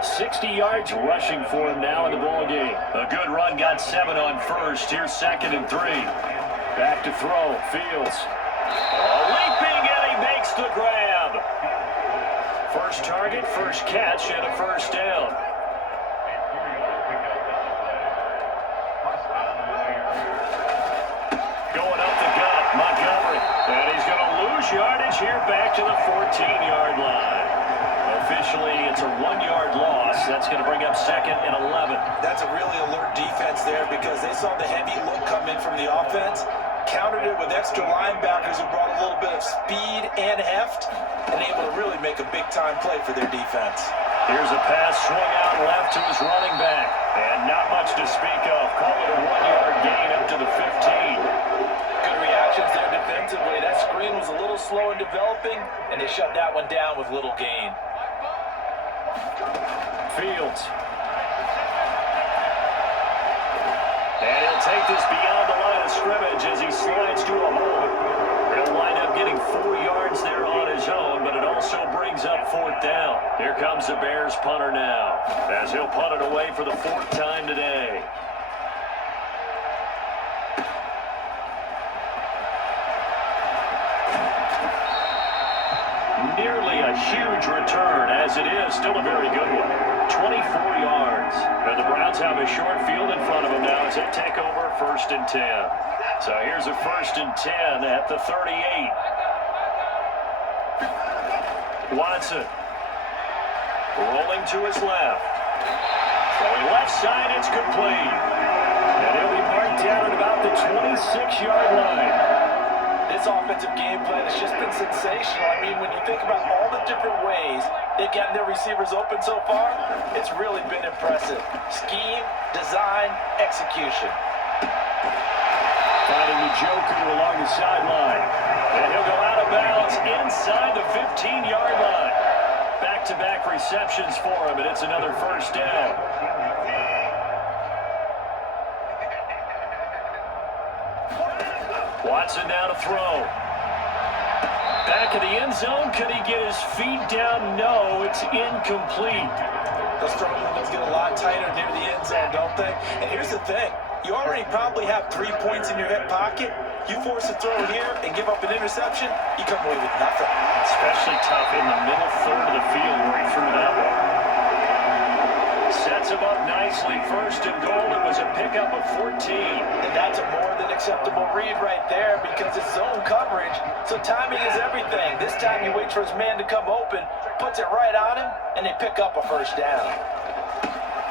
60 yards rushing for him now in the ball game. A good run, got 7 on first. Here's 2nd and 3. Back to throw. Fields. Leaping, and he makes the grab. First target, first catch, and a first down. Going up the gut, Montgomery. And he's going to lose yardage here back to the 14-yard line. Officially, it's a 1-yard loss. That's going to bring up 2nd and 11. That's a really alert defense there, because they saw the heavy look come in from the offense, countered it with extra linebackers who brought a little bit of speed and heft, and able to really make a big-time play for their defense. Here's a pass swung out left to his running back. And not much to speak of. Call it a 1-yard gain up to the 15. Good reactions there defensively. That screen was a little slow in developing, and they shut that one down with little gain. Fields. And he'll take this beyond the line of scrimmage as he slides to a hole. He'll wind up getting 4 yards there on his own, but it also brings up 4th down. Here comes the Bears punter now, as he'll punt it away for the 4th time today. Nearly a huge return, as it is still a very good one. 24 yards. And the Browns have a short field in front of them now as they take over 1st and 10. So here's a 1st and 10 at the 38. Watson. Rolling to his left. Throwing left side, it's complete. And he'll be marked down at about the 26-yard line. This offensive game plan has just been sensational. I mean, when you think about all the different ways they've gotten their receivers open so far, it's really been impressive. Scheme, design, execution. Finding Njoku along the sideline. And he'll go out of bounds inside the 15-yard line. Back-to-back receptions for him, and it's another first down. Watson now to throw. Back of the end zone. Could he get his feet down? No, it's incomplete. Those throwing windows get a lot tighter near the end zone, don't they? And here's the thing. You already probably have 3 points in your hip pocket. You force a throw here and give up an interception, you come away with nothing. Especially tough in the middle third of the field where he threw that one. Sets him up nicely. First and goal. It was a pickup of 14. And that's a more than acceptable read right there because it's zone coverage, so timing is everything. This time he waits for his man to come open, puts it right on him, and they pick up a first down.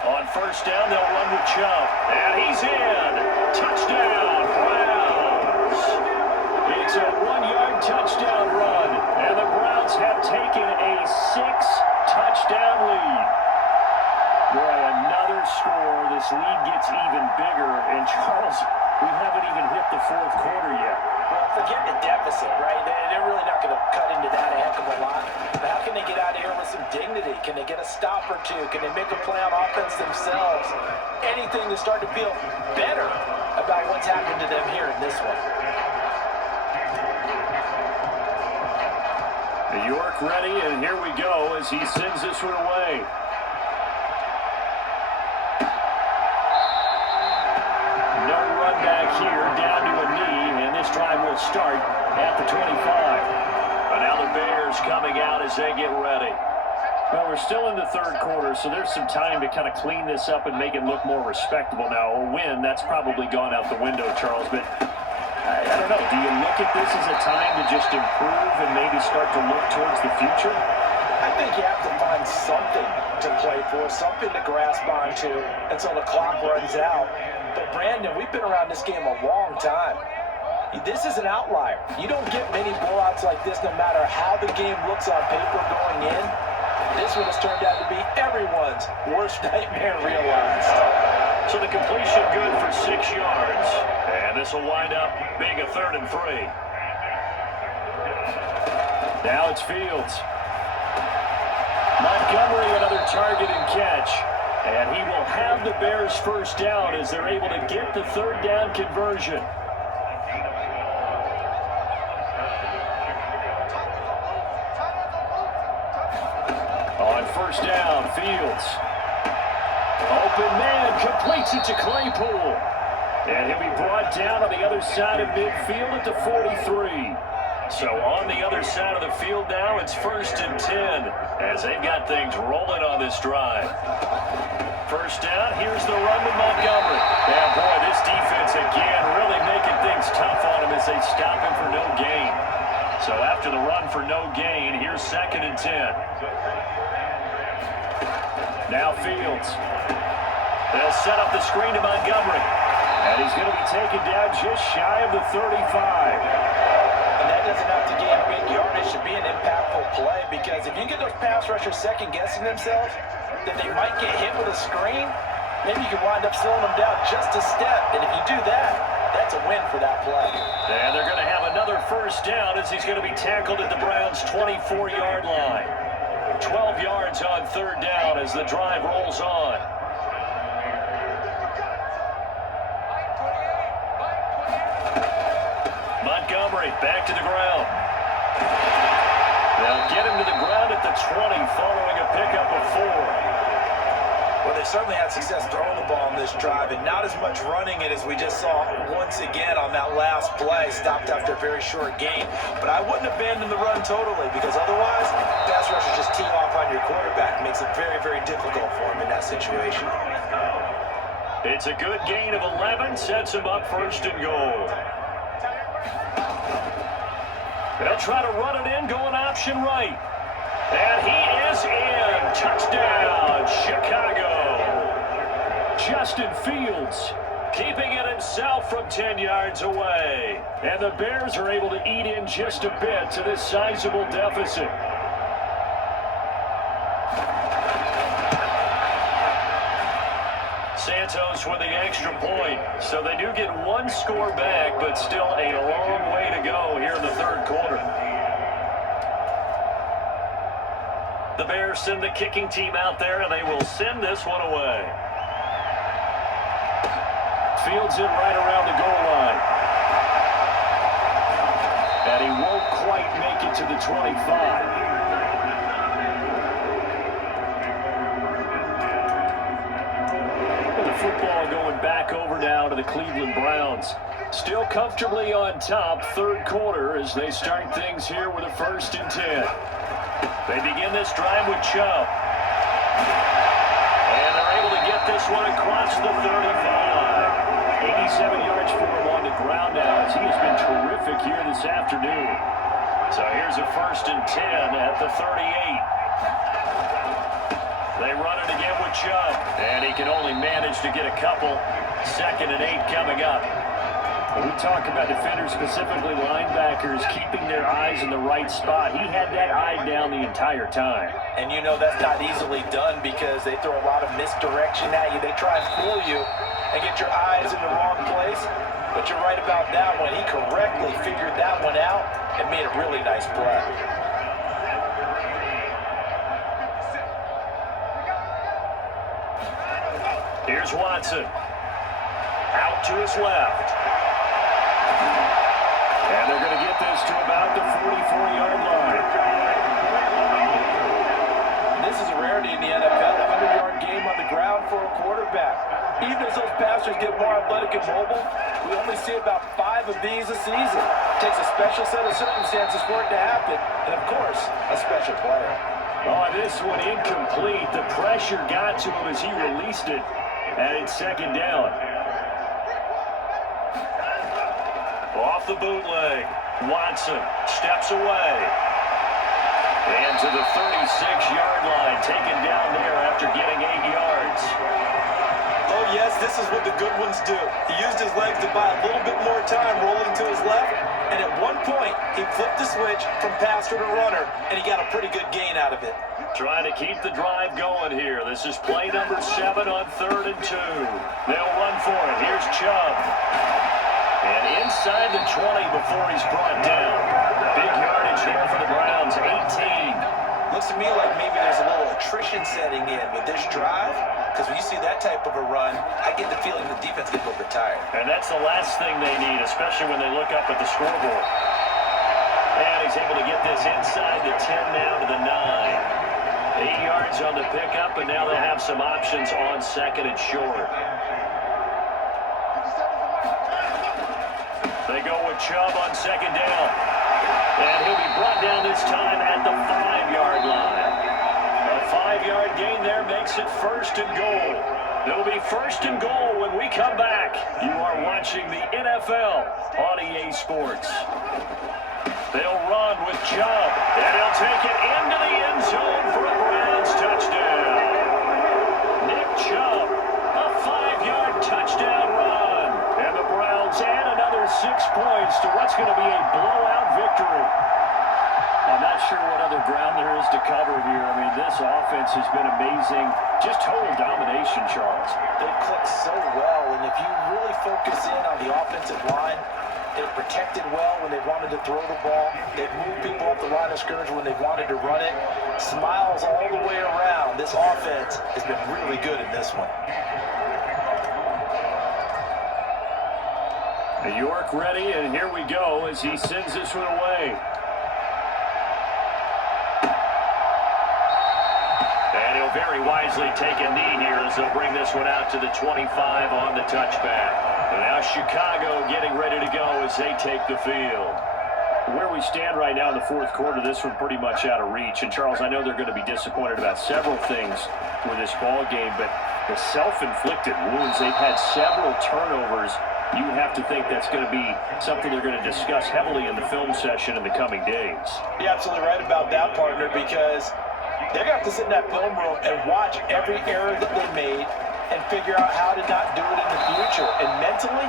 On first down, they'll run with Chubb. And he's in. Touchdown, Browns. It's a 1-yard touchdown run, and the Browns have taken a 6-touchdown lead. Boy, another score. This lead gets even bigger. And Charles, we haven't even hit the fourth quarter yet. Well, forget the deficit, right? They're really not going to cut into that a heck of a lot. But how can they get out of here with some dignity? Can they get a stop or two? Can they make a play on offense themselves? Anything to start to feel better about what's happened to them here in this one. New York ready, and here we go as he sends this one away. No run back here, down to a knee, and this drive will start at the 25. And now the Bears coming out as they get ready. Well, we're still in the third quarter, so there's some time to kind of clean this up and make it look more respectable. Now, a win, that's probably gone out the window, Charles, but I don't know. Do you look at this as a time to just improve and maybe start to look towards the future? I think you have to find something to play for, something to grasp onto until the clock runs out. But Brandon, we've been around this game a long time. This is an outlier. You don't get many blowouts like this no matter how the game looks on paper going in. This one has turned out to be everyone's worst nightmare realized. So the completion good for 6 yards. And this will wind up being a 3rd and 3. Now it's Fields. Montgomery, another target and catch. And he will have the Bears first down as they're able to get the 3rd down conversion. On first down, Fields. Open man, completes it to Claypool. And he'll be brought down on the other side of midfield at the 43. So on the other side of the field now, it's 1st and 10 as they've got things rolling on this drive. First down, here's the run with Montgomery. Yeah, boy, this defense again really making things tough on him as they stop him for no gain. So after the run for no gain, here's 2nd and 10. Now Fields. They'll set up the screen to Montgomery. And he's going to be taken down just shy of the 35. And that doesn't have to gain big yardage to be an impactful play, because if you get those pass rushers second-guessing themselves, then they might get hit with a screen. Maybe you can wind up slowing them down just a step. And if you do that, that's a win for that play. And they're going to have another first down as he's going to be tackled at the Browns' 24-yard line. 12 yards on 3rd down as the drive rolls on. Montgomery back to the ground. They'll get him to the ground at the 20 following a pickup of 4. Well, they certainly had success throwing the ball on this drive, and not as much running it as we just saw once again on that last play. Stopped after a very short gain. But I wouldn't abandon the run totally, because otherwise, pass rushers just tee off on your quarterback. Makes it very, very difficult for him in that situation. It's a good gain of 11, sets him up 1st and goal. They'll try to run it in, going option right. And he is in. Touchdown, Chicago. Justin Fields keeping it himself from 10 yards away. And the Bears are able to eat in just a bit to this sizable deficit. Santos with the extra point. So they do get 1 score back, but still a long way to go here in the 3rd quarter. The Bears send the kicking team out there, and they will send this one away. Fields in right around the goal line. And he won't quite make it to the 25. Football going back over now to the Cleveland Browns. Still comfortably on top, 3rd quarter as they start things here with a 1st and 10. They begin this drive with Chubb. And they're able to this one across the 35. 87 yards for him on the ground now as he has been terrific here this afternoon. So here's a 1st and 10 at the 38. They run it again with Chubb, and he can only manage to get a couple. 2nd and 8 coming up. When we talk about defenders, specifically linebackers, keeping their eyes in the right spot, he had that eye down the entire time. And you know that's not easily done because they throw a lot of misdirection at you. They try and fool you and get your eyes in the wrong place. But you're right about that one. He correctly figured that one out and made a really nice play. Here's Watson. Out to his left. And they're going to get this to about the 44-yard line. This is a rarity in the NFL, a 100-yard game on the ground for a quarterback. Even as those passers get more athletic and mobile, we only see about 5 of these a season. It takes a special set of circumstances for it to happen, and of course, a special player. Oh, this one incomplete. The pressure got to him as he released it, and it's 2nd down. Off the bootleg, Watson steps away. And to the 36-yard line, taken down there after getting 8 yards. Oh, yes, this is what the good ones do. He used his legs to buy a little bit more time rolling to his left, and at one point, he flipped the switch from passer to runner, and he got a pretty good gain out of it. Trying to keep the drive going here. This is play number 7 on 3rd and 2. They'll run for it. Here's Chubb. And inside the 20 before he's brought down. Big yardage there for the Browns, 18. Looks to me like maybe there's a little attrition setting in with this drive, because when you see that type of a run, I get the feeling the defense gets a little bit tired. And that's the last thing they need, especially when they look up at the scoreboard. And he's able to get this inside the 10 now to the 9. 8 yards on the pickup, and now they have some options on 2nd and short. They go with Chubb on 2nd down. And he'll be brought down this time at the 5-yard line. A 5-yard gain there makes it 1st and goal. It'll be 1st and goal when we come back. You are watching the NFL on EA Sports. They'll run with Chubb, and he'll take it into the end zone for a Browns touchdown. Nick Chubb, a 5-yard touchdown run. And the Browns add another 6 points to what's going to be a blowout victory. I'm not sure what other ground there is to cover here. I mean, this offense has been amazing. Just total domination, Charles. They've clicked so well, and if you really focus in on the offensive line, they've protected well when they wanted to throw the ball. They've moved people up the line of scrimmage when they wanted to run it. Smiles all the way around. This offense has been really good in this one. York ready, and here we go as he sends this one away. And he'll very wisely take a knee here as they'll bring this one out to the 25 on the touchback. And now Chicago getting ready to go as they take the field. Where we stand right now in the 4th quarter, this one pretty much out of reach. And Charles, I know they're going to be disappointed about several things with this ball game, but the self-inflicted wounds, they've had several turnovers. You have to think that's going to be something they're going to discuss heavily in the film session in the coming days. You're absolutely right about that, partner, because they're going to have to sit in that film room and watch every error that they made and figure out how to not do it in the future. And mentally,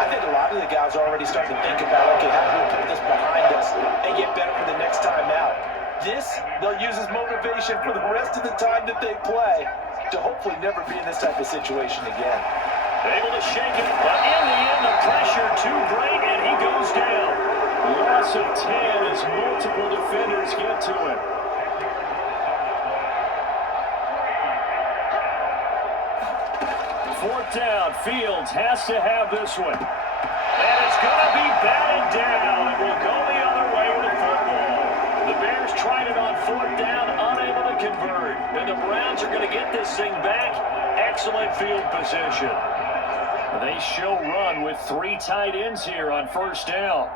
I think a lot of the guys are already starting to think about, okay, how do we put this behind us and get better for the next time out? This, they'll use as motivation for the rest of the time that they play to hopefully never be in this type of situation again. Able to shake it, but in the end, the pressure too great, and he goes down. Loss of 10 as multiple defenders get to him. Fourth down, Fields has to have this one. And it's going to be batted down, and will go the other way with the football. The Bears tried it on 4th down, unable to convert. And the Browns are going to get this thing back. Excellent field position. They show run with 3 tight ends here on 1st down.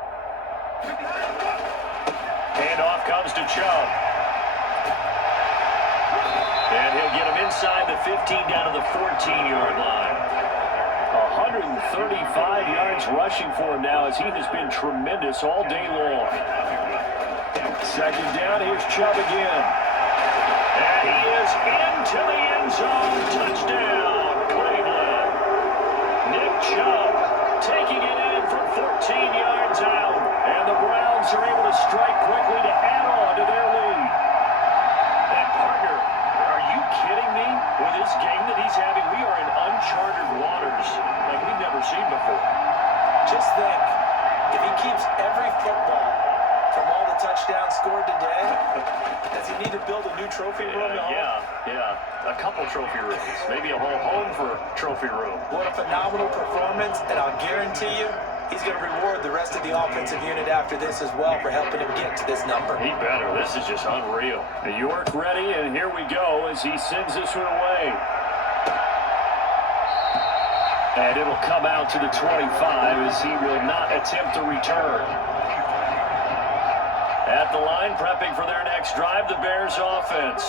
Handoff comes to Chubb. And he'll get him inside the 15 down to the 14-yard line. 135 yards rushing for him now as he has been tremendous all day long. Second down, here's Chubb again. And he is into the end zone. Touchdown, Cleveland. Nick Chubb taking it in from 14 yards out. And the Browns are able to strike quickly to add on to their lead. And partner, are you kidding me? With this game that he's having, we are in uncharted waters like we've never seen before. Just think, if he keeps every football from all the touchdowns scored today, does he need to build a new trophy room at home? Yeah. A couple trophy rooms. Maybe a whole home for trophy room. What a phenomenal performance, and I'll guarantee you, he's going to reward the rest of the offensive unit after this as well for helping him get to this number. He better. This is just unreal. York ready, and here we go as he sends this one away. And it'll come out to the 25 as he will not attempt to return. At the line, prepping for their next drive, the Bears offense.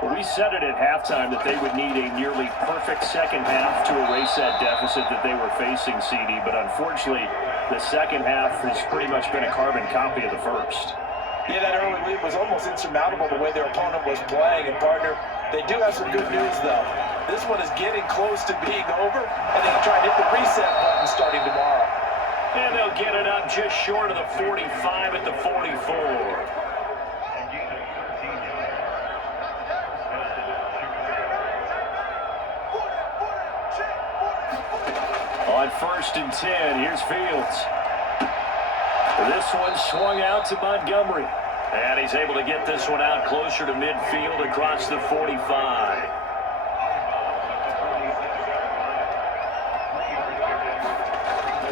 Well, we said it at halftime that they would need a nearly perfect second half to erase that deficit that they were facing, CD. But unfortunately, the second half has pretty much been a carbon copy of the first. Yeah, that early lead was almost insurmountable the way their opponent was playing. And, partner, they do have some good news, though. This one is getting close to being over, and they'll try to hit the reset button starting tomorrow. And they'll get it up just short of the 45 at the 44. On 1st and 10, here's Fields. This one swung out to Montgomery. And he's able to get this one out closer to midfield across the 45.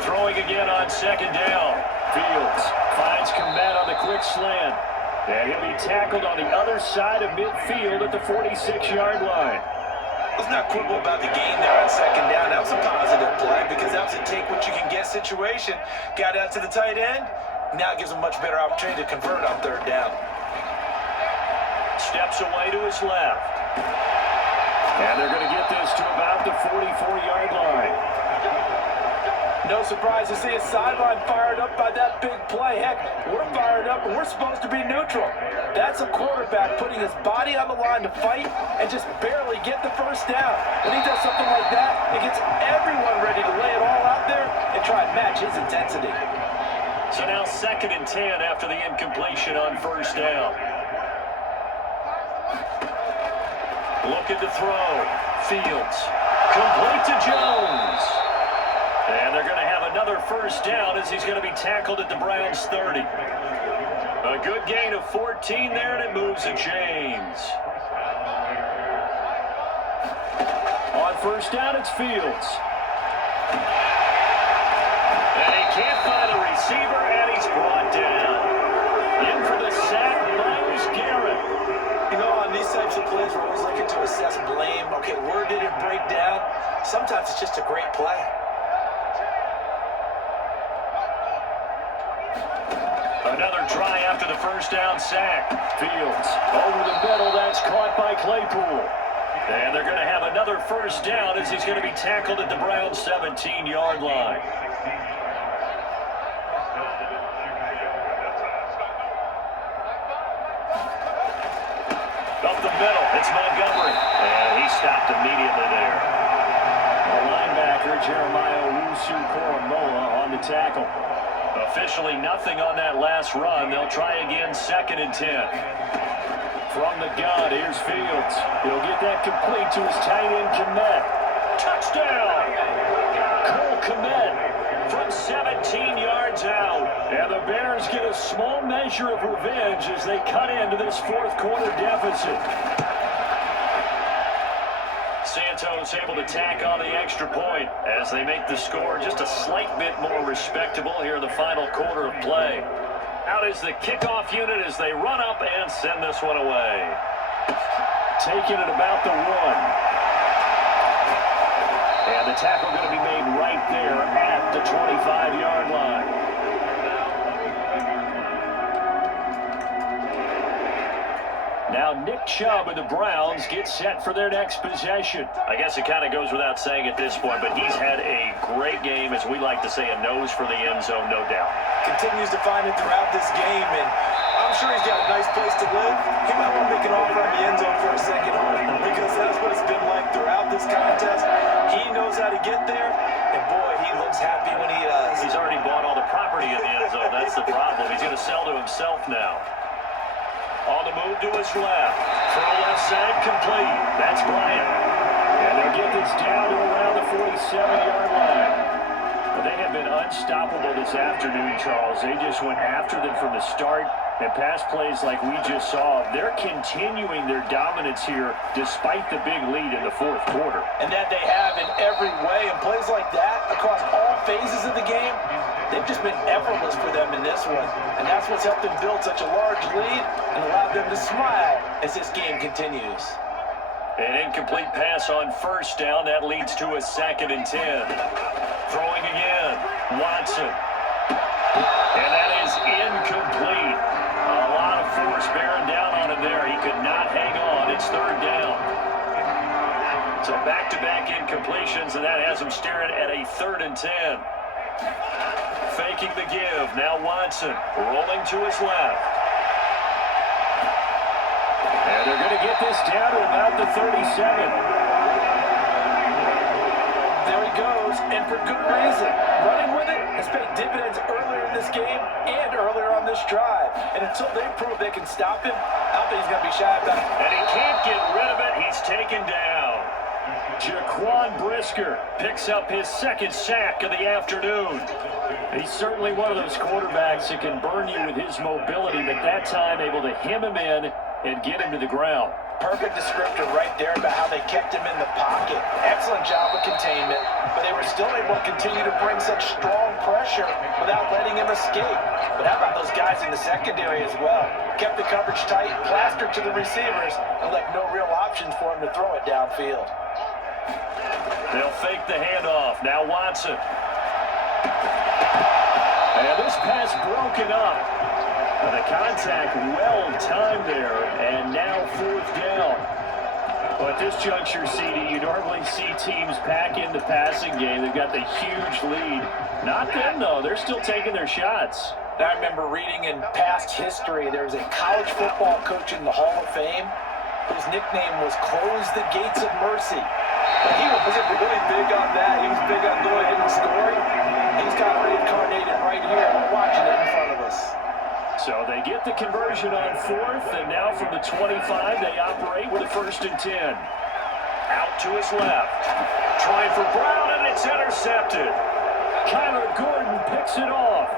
Throwing again on 2nd down. Fields finds Komet on the quick slant. And he'll be tackled on the other side of midfield at the 46-yard line. Let's not quibble about the game there on 2nd down. That was a positive play because that was a take-what-you-can-get situation. Got out to the tight end. Now it gives him a much better opportunity to convert on 3rd down. Steps away to his left. And they're going to get this to about the 44-yard line. No surprise to see a sideline fired up by that big play. Heck, we're fired up and we're supposed to be neutral. That's a quarterback putting his body on the line to fight and just barely get the first down. When he does something like that, it gets everyone ready to lay it all out there and try and match his intensity. So now 2nd and 10 after the incompletion on 1st down. Looking to throw. Fields. Complete to Jones. And they're going to have another 1st down as he's going to be tackled at the Browns 30. A good gain of 14 there, and it moves the chains. On 1st down, it's Fields. And he can't find a receiver, and he's brought down. In for the sack, Myles Garrett. You know, on these types of plays, we're always looking to assess blame. Okay, where did it break down? Sometimes it's just a great play. Another try after the 1st down sack. Fields over the middle. That's caught by Claypool. And they're going to have another 1st down as he's going to be tackled at the Browns 17-yard line. Up the middle. It's Montgomery. And he stopped immediately there. The linebacker, Jeremiah Owusu-Koramoah, on the tackle. Officially nothing on that last run. They'll try again 2nd and 10. From the gun, here's Fields. He'll get that complete to his tight end, Komet. Touchdown! Cole Komet from 17 yards out. And the Bears get a small measure of revenge as they cut into this 4th quarter deficit. Santos able to tack on the extra point as they make the score just a slight bit more respectable here in the final quarter of play. Out is the kickoff unit as they run up and send this one away. Taking it about the 1. And the tackle going to be made right there at the 25-yard line. Now Nick Chubb of the Browns gets set for their next possession. I guess it kind of goes without saying at this point, but he's had a great game, as we like to say, a nose for the end zone, no doubt. Continues to find it throughout this game, and I'm sure he's got a nice place to live. He might want to make an offer on the end zone for a second home, because that's what it's been like throughout this contest. He knows how to get there, and boy, he looks happy when he does. He's already bought all the property in the end zone. That's the problem. He's going to sell to himself now. On the move to his left. Throw left side complete. That's Bryant. And they'll get this down to around the 47-yard line. But they have been unstoppable this afternoon, Charles. They just went after them from the start. And pass plays like we just saw, they're continuing their dominance here despite the big lead in the fourth quarter. And that they have in every way. And plays like that across all phases of the game, they've just been effortless for them in this one. And that's what's helped them build such a large lead and allowed them to smile as this game continues. An incomplete pass on first down. That leads to a 2nd and 10. Throwing again. Watson. And that is incomplete. A lot of force bearing down on him there. He could not hang on. It's 3rd down. So back-to-back incompletions, and that has him staring at a 3rd and 10. Faking the give. Now Watson rolling to his left. And they're going to get this down to about the 37. There he goes, and for good reason. Running with it has paid dividends earlier in this game and earlier on this drive. And until they prove they can stop him, I don't think he's going to be shy about it. And he can't get rid of it. He's taken down. Jaquan Brisker picks up his 2nd sack of the afternoon. He's certainly one of those quarterbacks that can burn you with his mobility, but that time able to hem him in and get him to the ground. Perfect descriptor right there about how they kept him in the pocket. Excellent job of containment, but they were still able to continue to bring such strong pressure without letting him escape. But how about those guys in the secondary as well? Kept the coverage tight, plastered to the receivers, and left no real options for him to throw it downfield. They'll fake the handoff. Now Watson. And this pass broken up. The contact well timed there, and now 4th down. But at this juncture, CD, you normally see teams pack in the passing game. They've got the huge lead. Not them, though. They're still taking their shots. I remember reading in past history, there was a college football coach in the Hall of Fame whose nickname was Close the Gates of Mercy. But he wasn't really big on that. He was big on going ahead and scoring. He's got it reincarnated right here. We're watching it in front of us. So they get the conversion on 4th, and now from the 25, they operate with a 1st and 10. Out to his left. Trying for Brown, and it's intercepted. Kyler Gordon picks it off.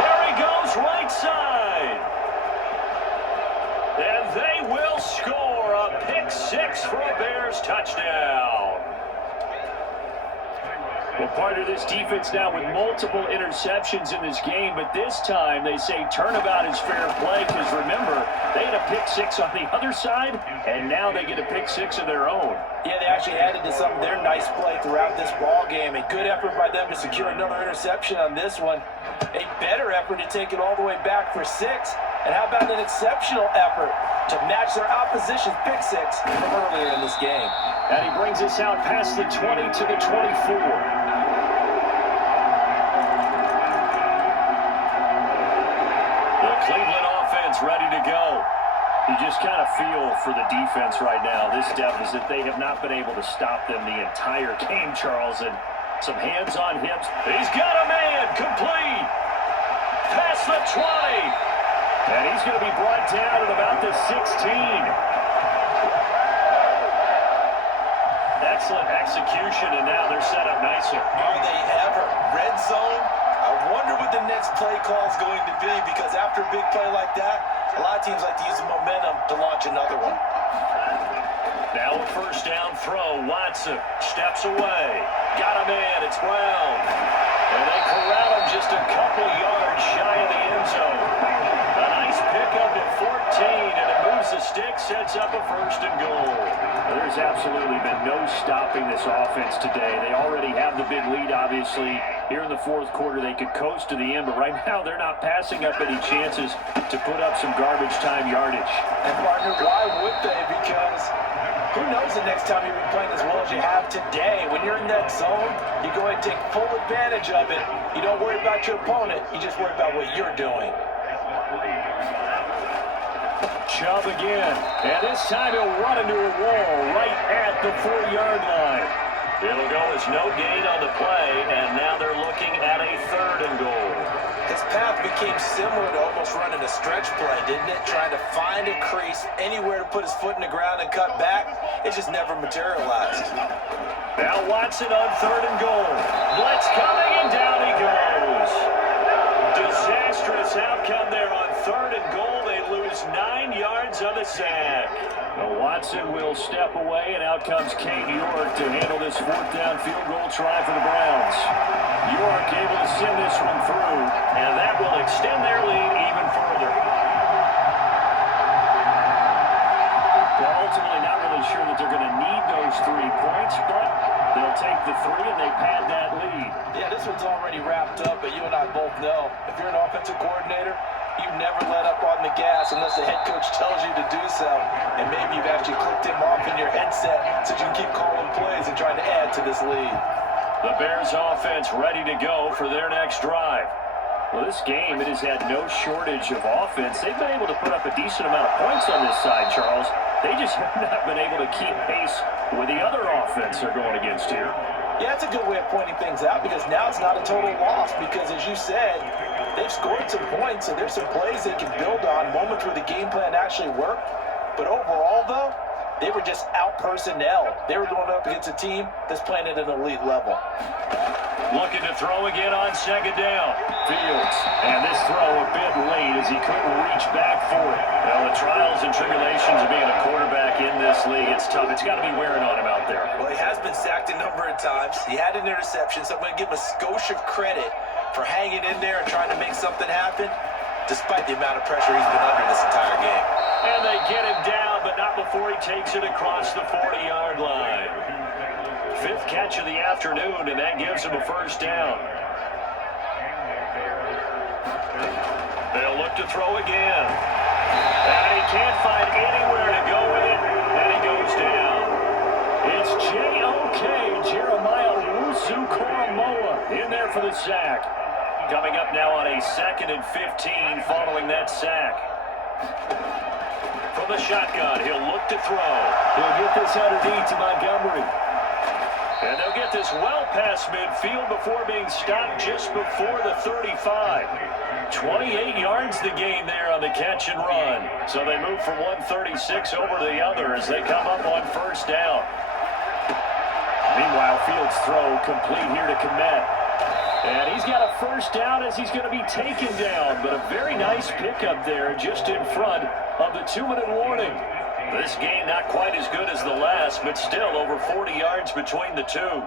There he goes, right side. And they will score a pick 6 for a Bears touchdown. Well, part of this defense now with multiple interceptions in this game, but this time they say turnabout is fair play because remember, they had a pick 6 on the other side, and now they get a pick 6 of their own. Yeah, they actually added to some of their nice play throughout this ball game. A good effort by them to secure another interception on this one. A better effort to take it all the way back for 6. And how about an exceptional effort to match their opposition's pick 6 from earlier in this game. And he brings us out past the 20 to the 24. Cleveland offense ready to go. You just kind of feel for the defense right now, this deficit. They have not been able to stop them the entire game, Charles. And some hands on hips. He's got a man complete. Past the 20. And he's going to be brought down at about the 16. Excellent execution, and now they're set up nicely. Are they ever? Red zone? I wonder what the next play call is going to be, because after a big play like that, a lot of teams like to use the momentum to launch another one. Now a 1st down throw. Watson steps away. Got a man. It's Brown. And they corral him just a couple yards shy of the end zone. A nice pick back up at 14, and it moves the stick, sets up a 1st and goal. There's absolutely been no stopping this offense today. They already have the big lead, obviously. Here in the 4th quarter, they could coast to the end, but right now they're not passing up any chances to put up some garbage time yardage. And partner, why would they? Because who knows the next time you'll be playing as well as you have today. When you're in that zone, you go ahead and take full advantage of it. You don't worry about your opponent. You just worry about what you're doing. Chubb again, and this time he'll run into a wall right at the 4-yard line. It'll go as no gain on the play, and now they're looking at a 3rd and goal. His path became similar to almost running a stretch play, didn't it? Trying to find a crease, anywhere to put his foot in the ground and cut back. It just never materialized. Now Watson on 3rd and goal. Blitz coming, and down he goes. Disastrous outcome there on 3rd and goal. They lose 9 yards on the sack. Well, Watson will step away, and out comes Kane York to handle this 4th down field goal try for the Browns. York able to send this one through, and that will extend their lead even further. Well, ultimately not really sure that they're going to need those 3 points, but they'll take the 3 and they pad that lead. Yeah, this one's already wrapped up, but you and I both know if you're an offensive coordinator, you never let up on the gas unless the head coach tells you to do so. And maybe you've actually clicked him off in your headset so you can keep calling plays and trying to add to this lead. The Bears offense ready to go for their next drive. Well, this game, it has had no shortage of offense. They've been able to put up a decent amount of points on this side, Charles. They just have not been able to keep pace with the other offense they're going against here. Yeah, that's a good way of pointing things out because now it's not a total loss because, as you said, they've scored some points, so there's some plays they can build on, moments where the game plan actually worked. But overall, though, they were just out-personnel. They were going up against a team that's playing at an elite level. Looking to throw again on 2nd down. Fields, and this throw a bit late as he couldn't reach back for it. Well, the trials and tribulations of being a quarterback in this league, it's tough. It's got to be wearing on him out there. Well, he has been sacked a number of times. He had an interception, so I'm going to give him a skosh of credit for hanging in there and trying to make something happen, despite the amount of pressure he's been under this entire game. And they get him down, but not before he takes it across the 40-yard line. 5th catch of the afternoon, and that gives him a 1st down. They'll look to throw again. And he can't find anywhere to go with it, and he goes down. It's J.O.K. Jeremiah Owusu-Koramoah in there for the sack. Coming up now on a 2nd and 15 following that sack. From the shotgun, he'll look to throw. He'll get this underneath to Montgomery. And they'll get this well past midfield before being stopped just before the 35. 28 yards the gain there on the catch and run. So they move from 136 over to the other as they come up on 1st down. Meanwhile, Fields' throw complete here to Kmet. And he's got a 1st down as he's going to be taken down. But a very nice pickup there just in front of the 2-minute warning. This game not quite as good as the last, but still over 40 yards between the two.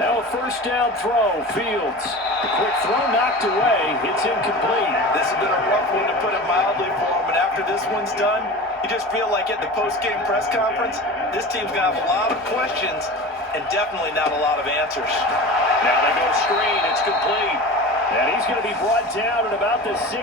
Now a 1st down throw, Fields. Quick throw knocked away, it's incomplete. This has been a rough one to put it mildly for him, and after this one's done, you just feel like at the post-game press conference, this team's going to have a lot of questions and definitely not a lot of answers. Now they go screen, it's complete. And he's going to be brought down at about the 16.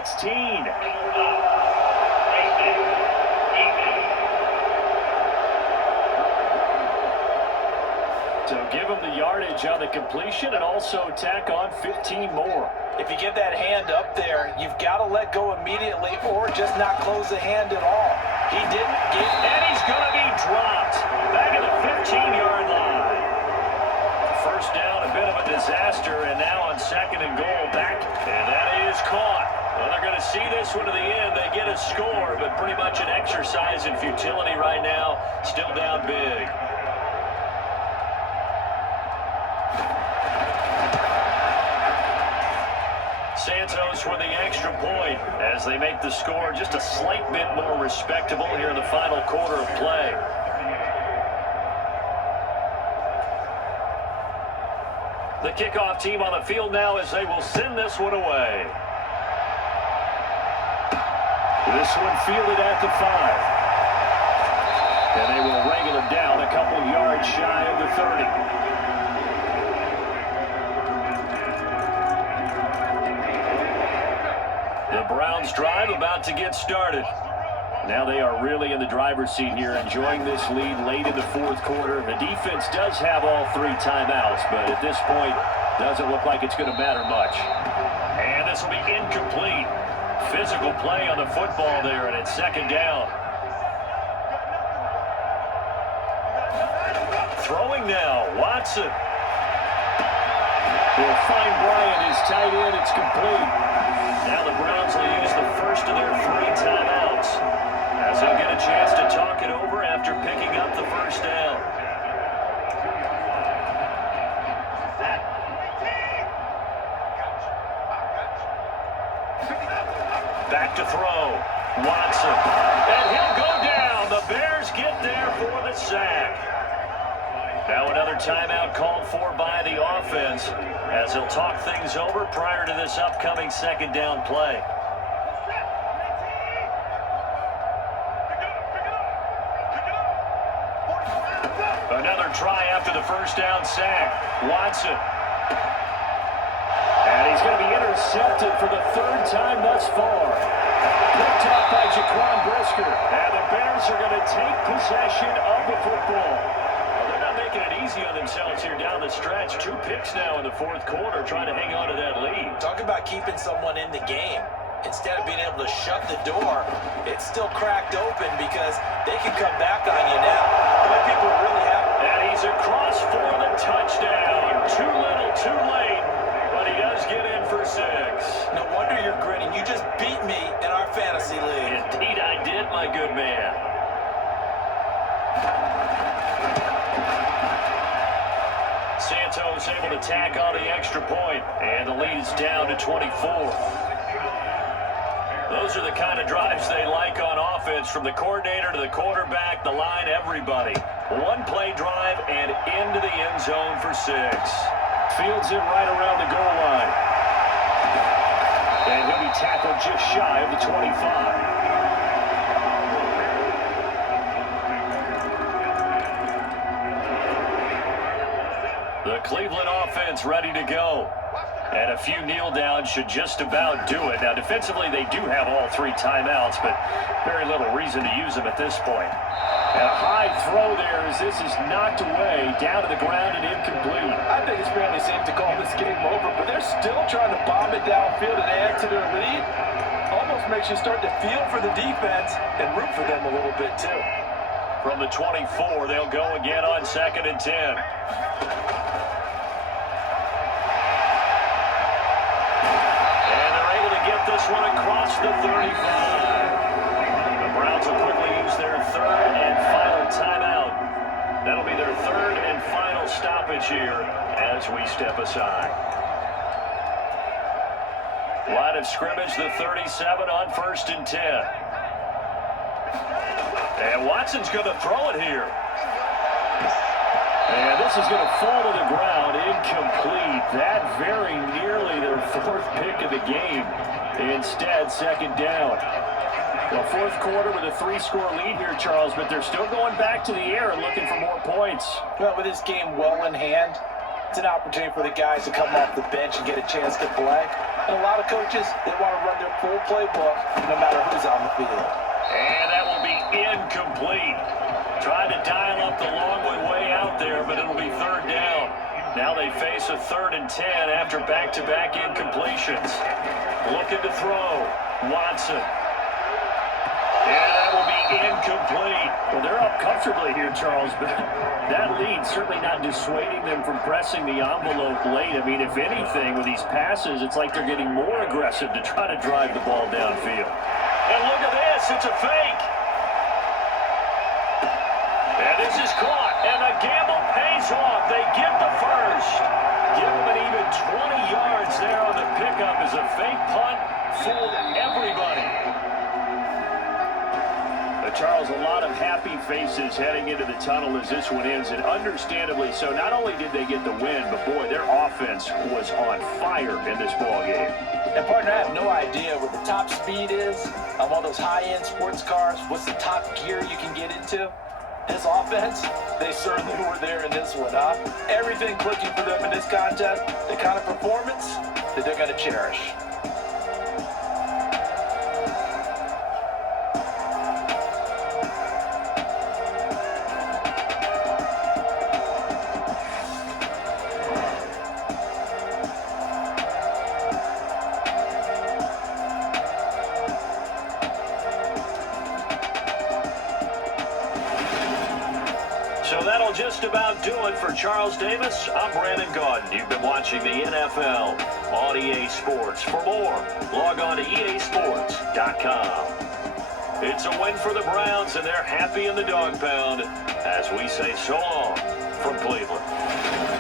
So give him the yardage on the completion and also tack on 15 more. If you get that hand up there, you've got to let go immediately or just not close the hand at all. He didn't get... And he's going to be dropped back at the 15-yard line. 1st down, a bit of a disaster, and now on 2nd and goal back, and that is caught. Well, they're going to see this one to the end. They get a score, but pretty much an exercise in futility right now. Still down big. Santos with the extra point as they make the score just a slight bit more respectable here in the final quarter of play. The kickoff team on the field now as they will send this one away. This one fielded at the 5. And they will wrangle him down a couple yards shy of the 30. The Browns drive about to get started. Now they are really in the driver's seat here, enjoying this lead late in the fourth quarter. The defense does have all 3 timeouts, but at this point, doesn't look like it's going to matter much. And this will be incomplete. Physical play on the football there, and it's second down. Throwing now, Watson. Will find Bryant, his tight end. It's complete. Now the Browns will use the first of their 3 timeouts, as they'll get a chance to talk it over after picking up the first down. Back to throw. Watson. And he'll go down. The Bears get there for the sack. Now another timeout called for by the offense, as they'll talk things over prior to this upcoming second down play. Another try after the first down sack. Watson. And he's going to be intercepted for the 3rd time thus far. Picked up by Jaquan Brisker. And the Bears are going to take possession of the football. Well, they're not making it easy on themselves here down the stretch. 2 picks now in the fourth quarter, trying to hang on to that lead. Talk about keeping someone in the game. Instead of being able to shut the door, it's still cracked open because they can come back on you now. Boy, people are really happy. And he's across for the touchdown. Too little, too late. But he does get in for 6. No wonder you're grinning. You just beat me in our fantasy league. Indeed I did, my good man. Santos able to tack on the extra point, and the lead is down to 24. Those are the kind of drives they like on offense, from the coordinator to the quarterback, the line, everybody. 1-play drive and into the end zone for 6. Fields it right around the goal line. And he'll be tackled just shy of the 25. The Cleveland offense ready to go. And a few kneel downs should just about do it. Now, defensively, they do have all 3 timeouts, but very little reason to use them at this point. And a high throw there as this is knocked away, down to the ground and incomplete. I think it's fairly safe to call this game over, but they're still trying to bomb it downfield and add to their lead. Almost makes you start to feel for the defense and root for them a little bit, too. From the 24, they'll go again on 2nd and 10. This one across the 35. The Browns will quickly use their 3rd and final timeout. That'll be their 3rd and final stoppage here as we step aside. Line of scrimmage, the 37 on 1st and 10. And Watson's going to throw it here. And this is going to fall to the ground, incomplete. That very nearly their 4th pick of the game. Instead, 2nd down. Well, 4th quarter with a 3-score lead here, Charles, but they're still going back to the air and looking for more points. Well, with this game well in hand, it's an opportunity for the guys to come off the bench and get a chance to play. And a lot of coaches, they want to run their full playbook no matter who's on the field. And that will be incomplete. Tried to dial up the long way out there, but it'll be 3rd down. Now they face a 3rd and 10 after back-to-back incompletions. Looking to throw. Watson. And that will be incomplete. Well, they're up comfortably here, Charles, but that lead certainly not dissuading them from pressing the envelope late. I mean, if anything, with these passes, it's like they're getting more aggressive to try to drive the ball downfield. And look at this. It's a fake. And this is caught. And the gamble pays off. They get the first. Give them an even 20 yards there on the pickup as a fake punt fooled everybody. Charles, a lot of happy faces heading into the tunnel as this one ends, and understandably so. Not only did they get the win, but boy, their offense was on fire in this ball game. And partner, I have no idea what the top speed is on one of those high-end sports cars. What's the top gear you can get into? This offense, they certainly were there in this one, huh? Everything clicking for them in this contest, the kind of performance that they're going to cherish. So that'll just about do it for Charles Davis. I'm Brandon Gaudin. You've been watching the NFL on EA Sports. For more, log on to easports.com. It's a win for the Browns, and they're happy in the dog pound as we say so long from Cleveland.